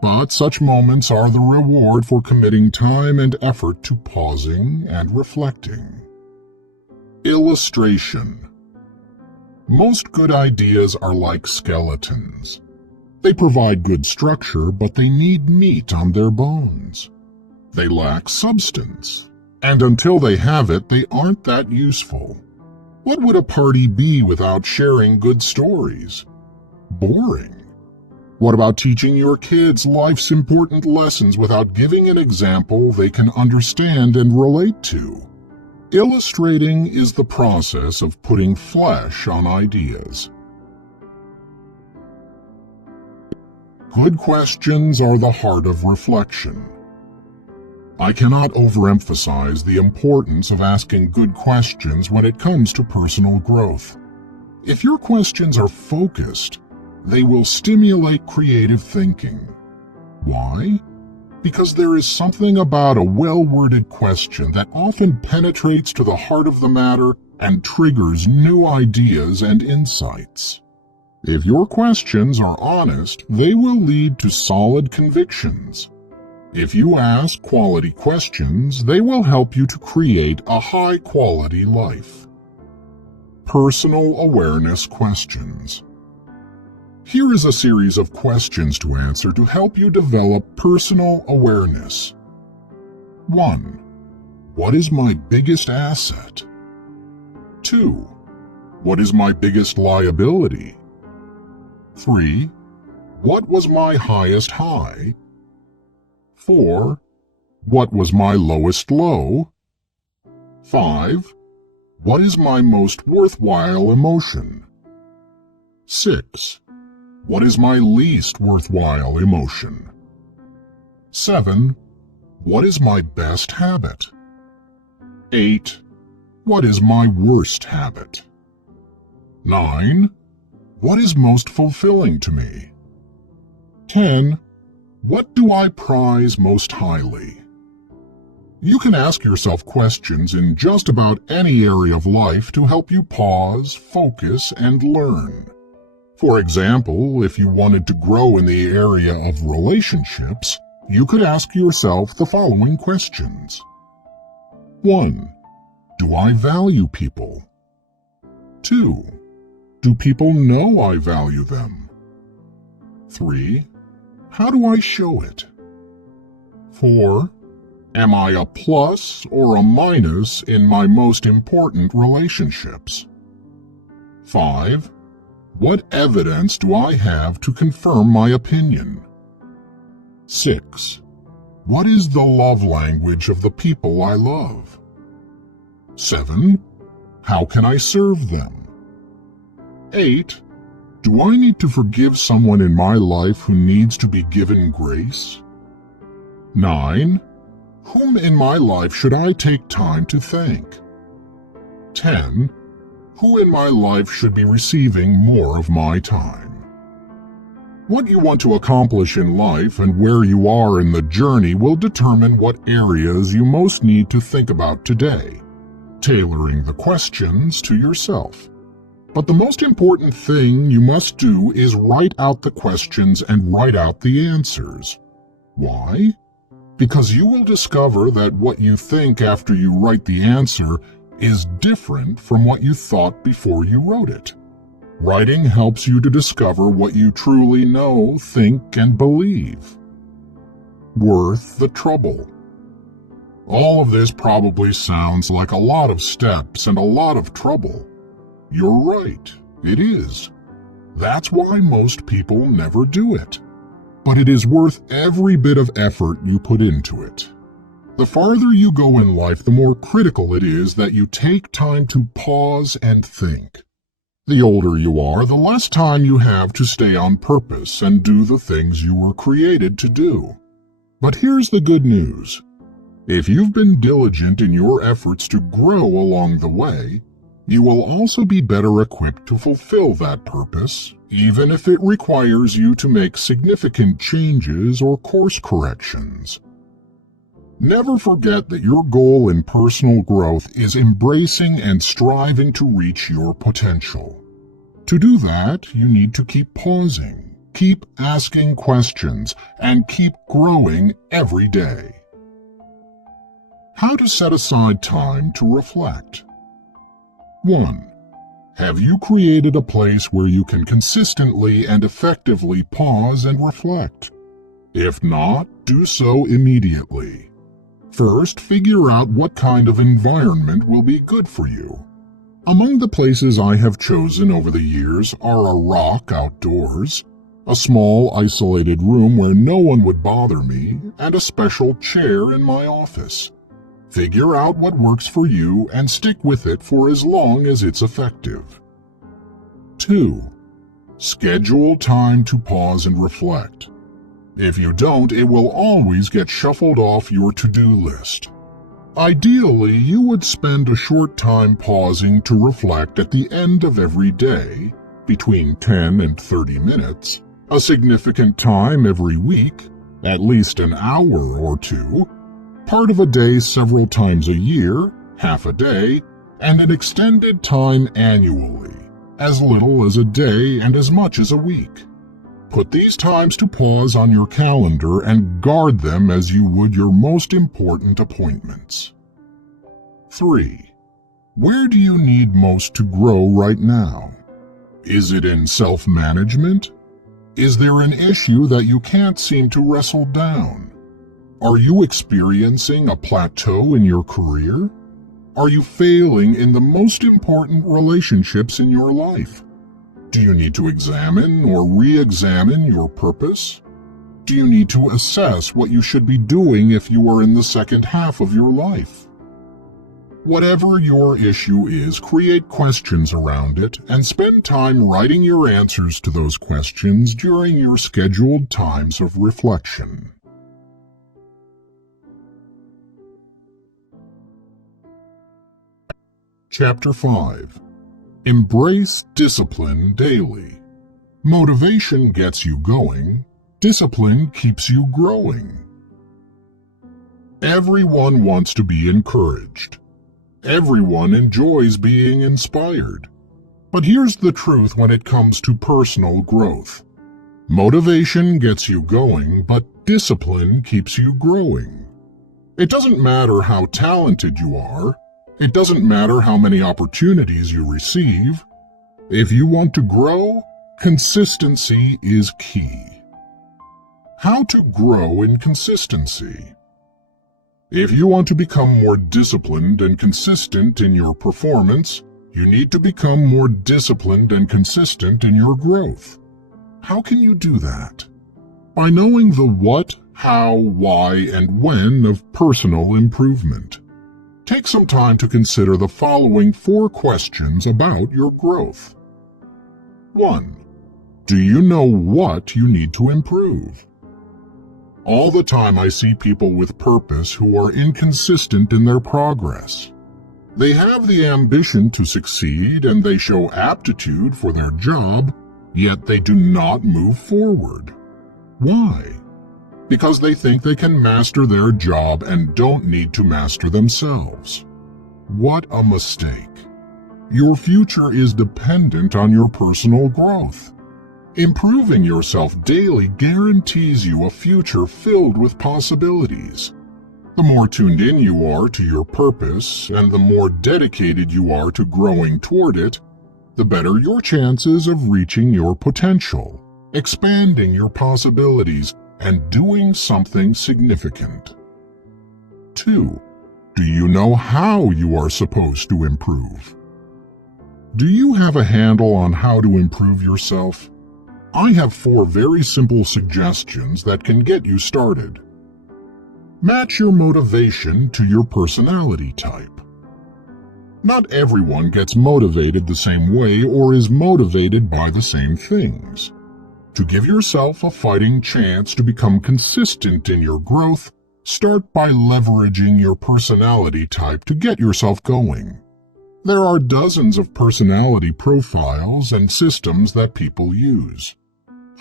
But such moments are the reward for committing time and effort to pausing and reflecting. Illustration. Most good ideas are like skeletons. They provide good structure, but they need meat on their bones. They lack substance, and until they have it, they aren't that useful. What would a party be without sharing good stories? Boring. What about teaching your kids life's important lessons without giving an example they can understand and relate to? Illustrating is the process of putting flesh on ideas. Good questions are the heart of reflection. I cannot overemphasize the importance of asking good questions when it comes to personal growth. If your questions are focused, they will stimulate creative thinking. Why? Because there is something about a well-worded question that often penetrates to the heart of the matter and triggers new ideas and insights. If your questions are honest, they will lead to solid convictions. If you ask quality questions, they will help you to create a high-quality life. Personal awareness questions. Here is a series of questions to answer to help you develop personal awareness. 1. What is my biggest asset? 2. What is my biggest liability? 3. What was my highest high? 4. What was my lowest low? 5. What is my most worthwhile emotion? 6. What is my least worthwhile emotion? 7. What is my best habit? 8. What is my worst habit? 9. What is most fulfilling to me? 10. What do I prize most highly? You can ask yourself questions in just about any area of life to help you pause, focus, and learn. For example, if you wanted to grow in the area of relationships, you could ask yourself the following questions. 1. Do I value people? 2. Do people know I value them? 3. How do I show it? 4. Am I a plus or a minus in my most important relationships? 5. What evidence do I have to confirm my opinion? 6. What is the love language of the people I love? 7. How can I serve them? 8. Do I need to forgive someone in my life who needs to be given grace? 9. Whom in my life should I take time to thank? 10. Who in my life should be receiving more of my time? What you want to accomplish in life and where you are in the journey will determine what areas you most need to think about today, tailoring the questions to yourself. But the most important thing you must do is write out the questions and write out the answers. Why? Because you will discover that what you think after you write the answer is different from what you thought before you wrote it. Writing helps you to discover what you truly know, think, and believe. Worth the trouble. All of this probably sounds like a lot of steps and a lot of trouble. You're right, it is. That's why most people never do it. But it is worth every bit of effort you put into it. The farther you go in life, the more critical it is that you take time to pause and think. The older you are, the less time you have to stay on purpose and do the things you were created to do. But here's the good news. If you've been diligent in your efforts to grow along the way, You will also be better equipped to fulfill that purpose, even if it requires you to make significant changes or course corrections. Never forget that your goal in personal growth is embracing and striving to reach your potential. To do that, you need to keep pausing, keep asking questions, and keep growing every day. How to set aside time to reflect. 1. Have you created a place where you can consistently and effectively pause and reflect? If not, do so immediately. First, figure out what kind of environment will be good for you. Among the places I have chosen over the years are a rock outdoors, a small isolated room where no one would bother me, and a special chair in my office. Figure out what works for you and stick with it for as long as it's effective. 2. Schedule time to pause and reflect. If you don't, it will always get shuffled off your to-do list. Ideally, you would spend a short time pausing to reflect at the end of every day, between 10 and 30 minutes, a significant time every week, at least an hour or two, part of a day several times a year, half a day, and an extended time annually, as little as a day and as much as a week. Put these times to pause on your calendar and guard them as you would your most important appointments. 3. Where do you need most to grow right now? Is it in self-management? Is there an issue that you can't seem to wrestle down? Are you experiencing a plateau in your career? Are you failing in the most important relationships in your life? Do you need to examine or re-examine your purpose? Do you need to assess what you should be doing if you are in the second half of your life? Whatever your issue is, create questions around it and spend time writing your answers to those questions during your scheduled times of reflection. Chapter 5. Embrace discipline daily. Motivation gets you going. Discipline keeps you growing. Everyone wants to be encouraged. Everyone enjoys being inspired. But here's the truth when it comes to personal growth. Motivation gets you going, but discipline keeps you growing. It doesn't matter how talented you are. It doesn't matter how many opportunities you receive. If you want to grow, consistency is key. How to grow in consistency. If you want to become more disciplined and consistent in your performance, you need to become more disciplined and consistent in your growth. How can you do that? By knowing the what, how, why, and when of personal improvement. Take some time to consider the following 4 questions about your growth. 1. Do you know what you need to improve? All the time I see people with purpose who are inconsistent in their progress. They have the ambition to succeed and they show aptitude for their job, yet they do not move forward. Why? Because they think they can master their job and don't need to master themselves. What a mistake. Your future is dependent on your personal growth. Improving yourself daily guarantees you a future filled with possibilities. The more tuned in you are to your purpose and the more dedicated you are to growing toward it, the better your chances of reaching your potential, expanding your possibilities, and doing something significant. 2. Do you know how you are supposed to improve? Do you have a handle on how to improve yourself? I have 4 very simple suggestions that can get you started. Match your motivation to your personality type. Not everyone gets motivated the same way or is motivated by the same things. To give yourself a fighting chance to become consistent in your growth, start by leveraging your personality type to get yourself going. There are dozens of personality profiles and systems that people use.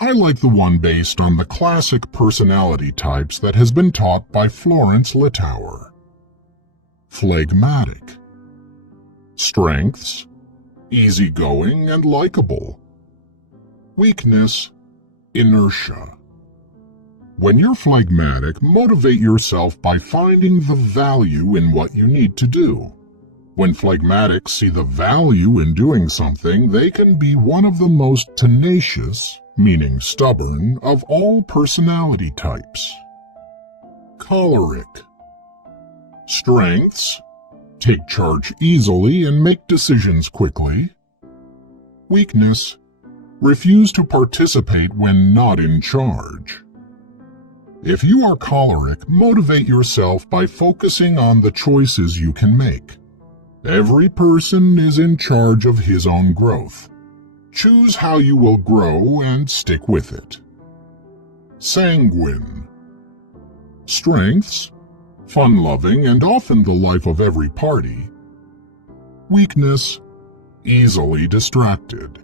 I like the one based on the classic personality types that has been taught by Florence Littauer. Phlegmatic. Strengths: easygoing and likable. Weakness: inertia. When you're phlegmatic, motivate yourself by finding the value in what you need to do. When phlegmatics see the value in doing something, they can be one of the most tenacious, meaning stubborn, of all personality types. Choleric. Strengths: take charge easily and make decisions quickly. Weakness: refuse to participate when not in charge. If you are choleric, motivate yourself by focusing on the choices you can make. Every person is in charge of his own growth. Choose how you will grow and stick with it. Sanguine. Strengths: fun-loving and often the life of every party. Weakness: easily distracted.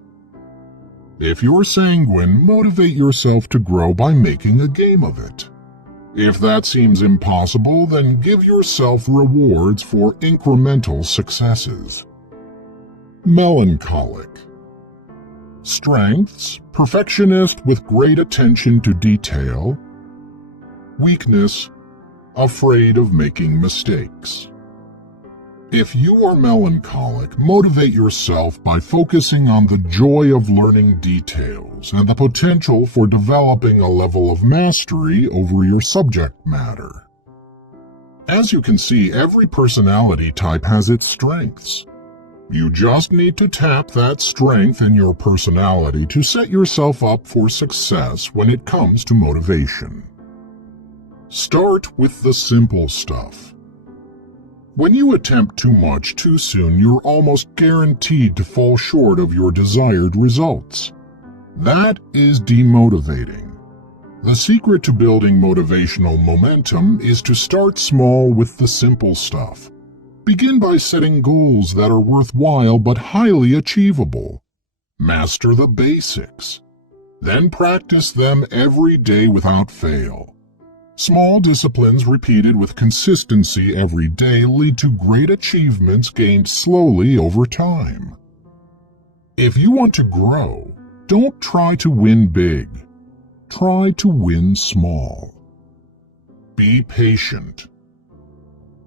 If you're sanguine, motivate yourself to grow by making a game of it. If that seems impossible, then give yourself rewards for incremental successes. Melancholic. Strengths: perfectionist with great attention to detail. Weakness: afraid of making mistakes. If you are melancholic, motivate yourself by focusing on the joy of learning details and the potential for developing a level of mastery over your subject matter. As you can see, every personality type has its strengths. You just need to tap that strength in your personality to set yourself up for success when it comes to motivation. Start with the simple stuff. When you attempt too much too soon, you're almost guaranteed to fall short of your desired results. That is demotivating. The secret to building motivational momentum is to start small with the simple stuff. Begin by setting goals that are worthwhile but highly achievable. Master the basics. Then practice them every day without fail. Small disciplines repeated with consistency every day lead to great achievements gained slowly over time. If you want to grow, don't try to win big. Try to win small. Be patient.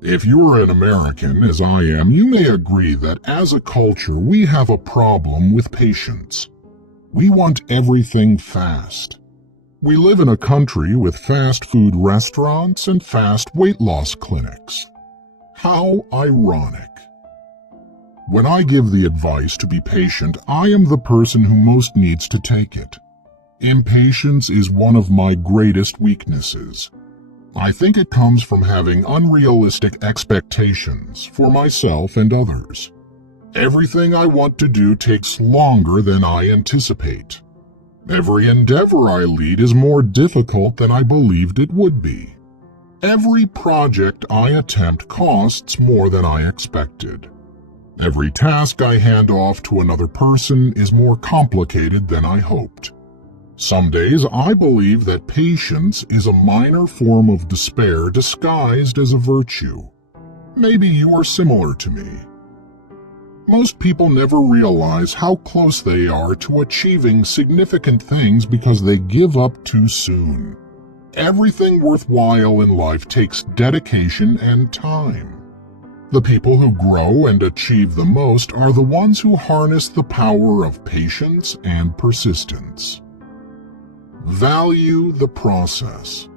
If you're an American, as I am, you may agree that as a culture we have a problem with patience. We want everything fast. We live in a country with fast food restaurants and fast weight loss clinics. How ironic. When I give the advice to be patient, I am the person who most needs to take it. Impatience is one of my greatest weaknesses. I think it comes from having unrealistic expectations for myself and others. Everything I want to do takes longer than I anticipate. Every endeavor I lead is more difficult than I believed it would be. Every project I attempt costs more than I expected. Every task I hand off to another person is more complicated than I hoped. Some days I believe that patience is a minor form of despair disguised as a virtue. Maybe you are similar to me. Most people never realize how close they are to achieving significant things because they give up too soon. Everything worthwhile in life takes dedication and time. The people who grow and achieve the most are the ones who harness the power of patience and persistence. Value the process.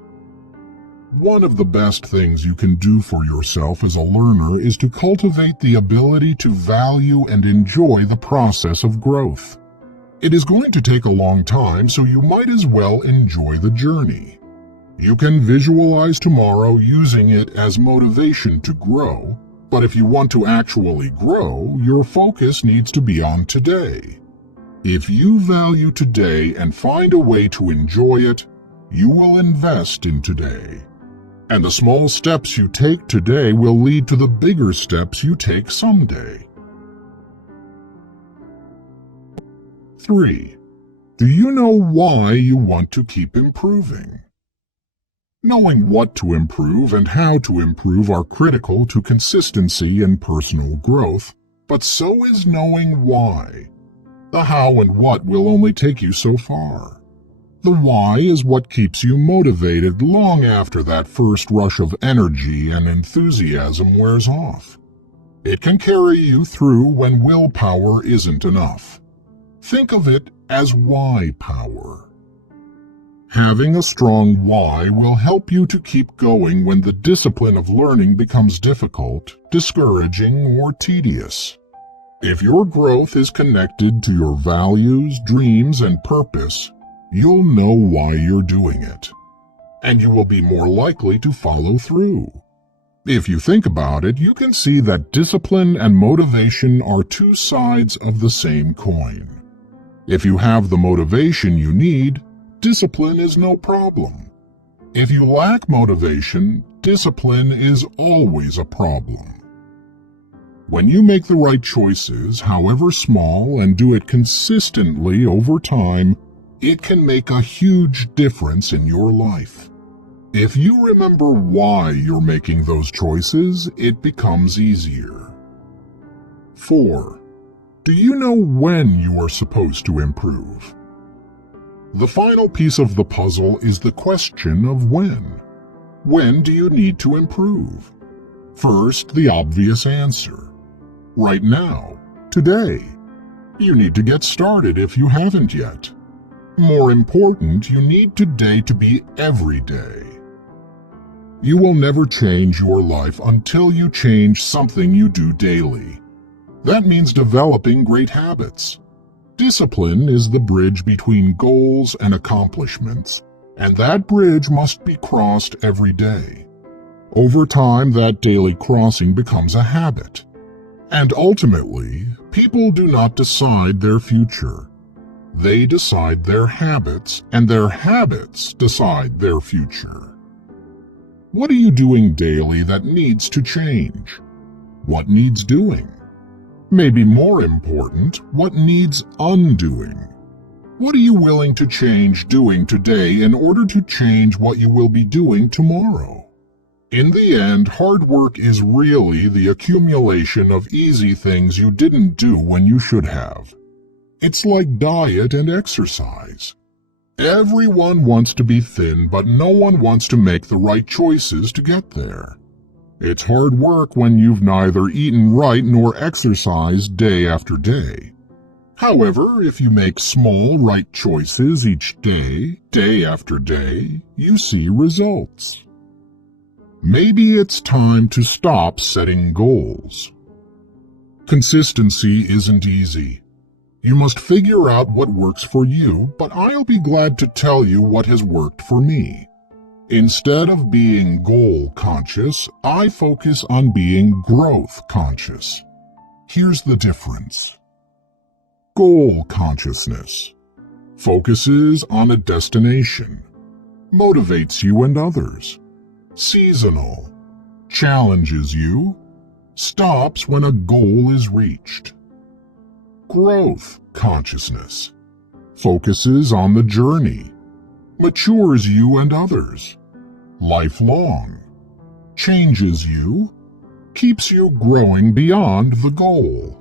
One of the best things you can do for yourself as a learner is to cultivate the ability to value and enjoy the process of growth. It is going to take a long time, so you might as well enjoy the journey. You can visualize tomorrow using it as motivation to grow, but if you want to actually grow, your focus needs to be on today. If you value today and find a way to enjoy it, you will invest in today. And the small steps you take today will lead to the bigger steps you take someday. 3. Do you know why you want to keep improving? Knowing what to improve and how to improve are critical to consistency and personal growth, but so is knowing why. The how and what will only take you so far. The why is what keeps you motivated long after that first rush of energy and enthusiasm wears off. It can carry you through when willpower isn't enough. Think of it as why power. Having a strong why will help you to keep going when the discipline of learning becomes difficult, discouraging, or tedious. If your growth is connected to your values, dreams, and purpose, you'll know why you're doing it, and you will be more likely to follow through. If you think about it, you can see that discipline and motivation are two sides of the same coin. If you have the motivation you need, discipline is no problem. If you lack motivation, discipline is always a problem. When you make the right choices, however small, and do it consistently over time, it can make a huge difference in your life. If you remember why you're making those choices, it becomes easier. 4. Do you know when you are supposed to improve? The final piece of the puzzle is the question of when. When do you need to improve? First, the obvious answer. Right now, today. You need to get started if you haven't yet. More important, you need today to be every day. You will never change your life until you change something you do daily. That means developing great habits. Discipline is the bridge between goals and accomplishments, and that bridge must be crossed every day. Over time, that daily crossing becomes a habit. And ultimately, people do not decide their future. They decide their habits, and their habits decide their future. What are you doing daily that needs to change? What needs doing? Maybe more important, what needs undoing? What are you willing to change doing today in order to change what you will be doing tomorrow? In the end, hard work is really the accumulation of easy things you didn't do when you should have. It's like diet and exercise. Everyone wants to be thin, but no one wants to make the right choices to get there. It's hard work when you've neither eaten right nor exercised day after day. However, if you make small right choices each day, day after day, you see results. Maybe it's time to stop setting goals. Consistency isn't easy. You must figure out what works for you, but I'll be glad to tell you what has worked for me. Instead of being goal-conscious, I focus on being growth-conscious. Here's the difference. Goal consciousness focuses on a destination, motivates you and others. Seasonal challenges you, stops when a goal is reached. Growth consciousness focuses on the journey, matures you and others. Lifelong changes you, keeps you growing beyond the goal.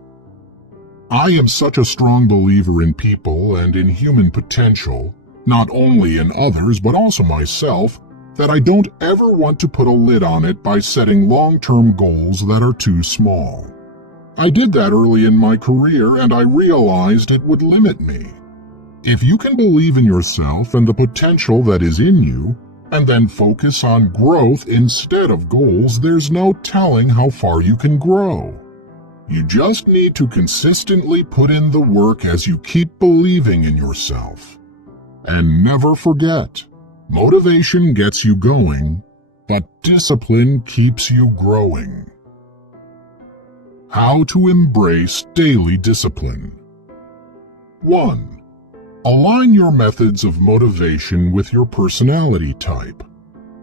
I am such a strong believer in people and in human potential, not only in others but also myself, that I don't ever want to put a lid on it by setting long-term goals that are too small. I did that early in my career and I realized it would limit me. If you can believe in yourself and the potential that is in you, and then focus on growth instead of goals, there's no telling how far you can grow. You just need to consistently put in the work as you keep believing in yourself. And never forget, motivation gets you going, but discipline keeps you growing. How to embrace daily discipline. 1. Align your methods of motivation with your personality type.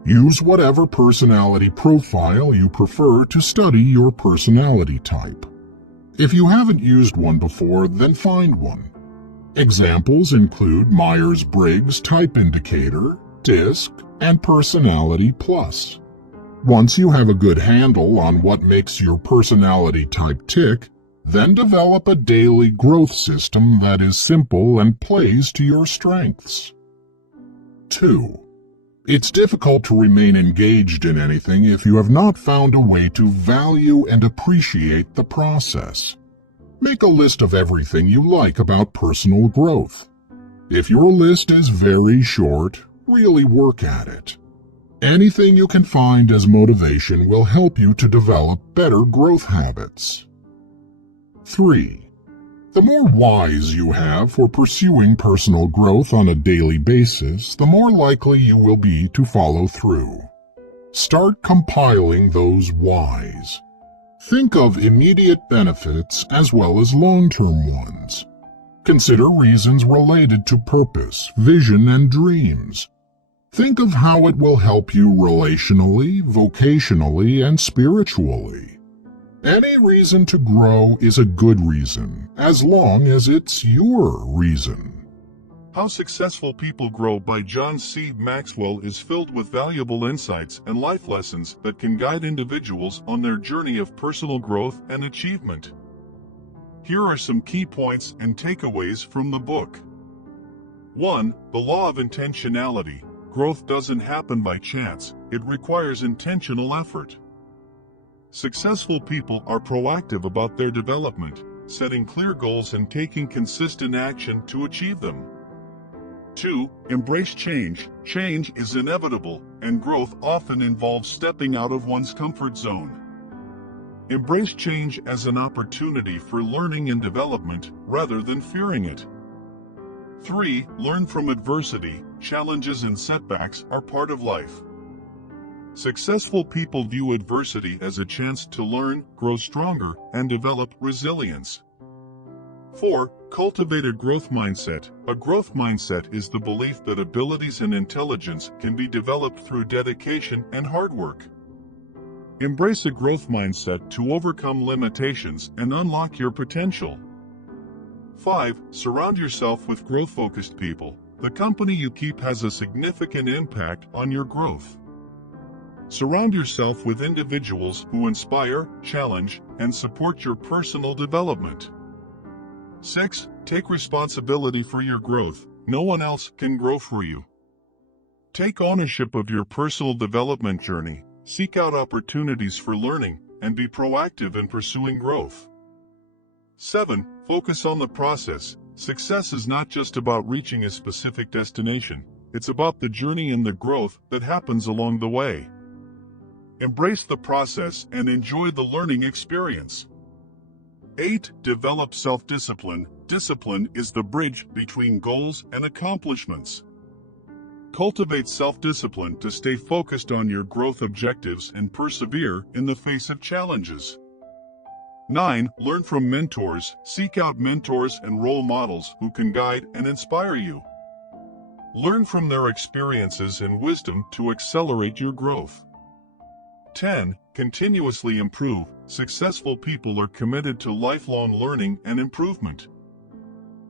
Use whatever personality profile you prefer to study your personality type. If you haven't used one before, then find one. Examples include Myers-Briggs Type Indicator, DISC, and Personality Plus. Once you have a good handle on what makes your personality type tick, then develop a daily growth system that is simple and plays to your strengths. 2. It's difficult to remain engaged in anything if you have not found a way to value and appreciate the process. Make a list of everything you like about personal growth. If your list is very short, really work at it. Anything you can find as motivation will help you to develop better growth habits. 3. The more whys you have for pursuing personal growth on a daily basis, the more likely you will be to follow through. Start compiling those whys. Think of immediate benefits as well as long-term ones. Consider reasons related to purpose, vision, and dreams. Think of how it will help you relationally, vocationally, and spiritually. Any reason to grow is a good reason, as long as it's your reason. How Successful People Grow by John C. Maxwell is filled with valuable insights and life lessons that can guide individuals on their journey of personal growth and achievement. Here are some key points and takeaways from the book. 1. The law of intentionality. Growth doesn't happen by chance, it requires intentional effort. Successful people are proactive about their development, setting clear goals and taking consistent action to achieve them. 2. Embrace change. Change is inevitable, and growth often involves stepping out of one's comfort zone. Embrace change as an opportunity for learning and development rather than fearing it. 3. Learn from adversity. Challenges and setbacks are part of life. Successful people view adversity as a chance to learn, grow stronger, and develop resilience. 4. Cultivate a growth mindset. A growth mindset is the belief that abilities and intelligence can be developed through dedication and hard work. Embrace a growth mindset to overcome limitations and unlock your potential. 5. Surround yourself with growth-focused people. The company you keep has a significant impact on your growth. Surround yourself with individuals who inspire, challenge, and support your personal development. 6. Take responsibility for your growth. No one else can grow for you. Take ownership of your personal development journey. Seek out opportunities for learning and be proactive in pursuing growth. 7. Focus on the process. Success is not just about reaching a specific destination. It's about the journey and the growth that happens along the way. Embrace the process and enjoy the learning experience. 8. Develop self-discipline. Discipline is the bridge between goals and accomplishments. Cultivate self-discipline to stay focused on your growth objectives and persevere in the face of challenges. 9. Learn from mentors. Seek out mentors and role models who can guide and inspire you. Learn from their experiences and wisdom to accelerate your growth. 10. Continuously improve. Successful people are committed to lifelong learning and improvement.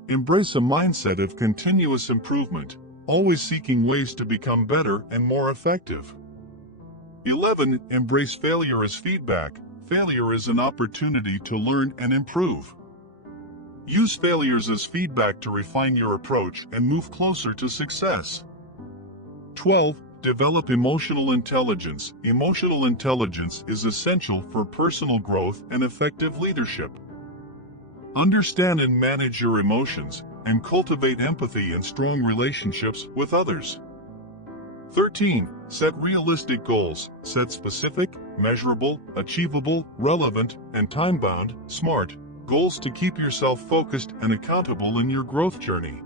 Embrace a mindset of continuous improvement, always seeking ways to become better and more effective. 11. Embrace failure as feedback. Failure is an opportunity to learn and improve. Use failures as feedback to refine your approach and move closer to success. 12. Develop emotional intelligence. Emotional intelligence is essential for personal growth and effective leadership. Understand and manage your emotions, and cultivate empathy and strong relationships with others. 13. Set realistic goals. Set specific, measurable, achievable, relevant, and time-bound, SMART, goals to keep yourself focused and accountable in your growth journey.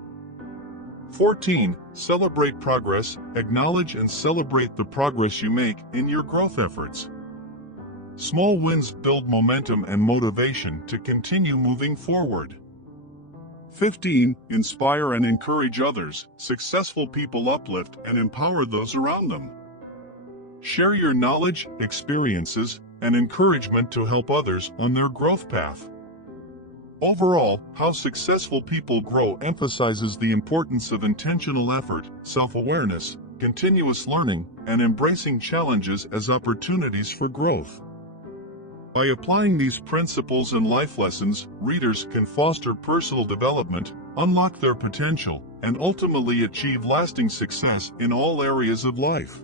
14. Celebrate progress. Acknowledge and celebrate the progress you make in your growth efforts. Small wins build momentum and motivation to continue moving forward. 15. Inspire and encourage others. Successful people uplift and empower those around them. Share your knowledge, experiences, and encouragement to help others on their growth path. Overall, How Successful People Grow emphasizes the importance of intentional effort, self-awareness, continuous learning, and embracing challenges as opportunities for growth. By applying these principles and life lessons, readers can foster personal development, unlock their potential, and ultimately achieve lasting success in all areas of life.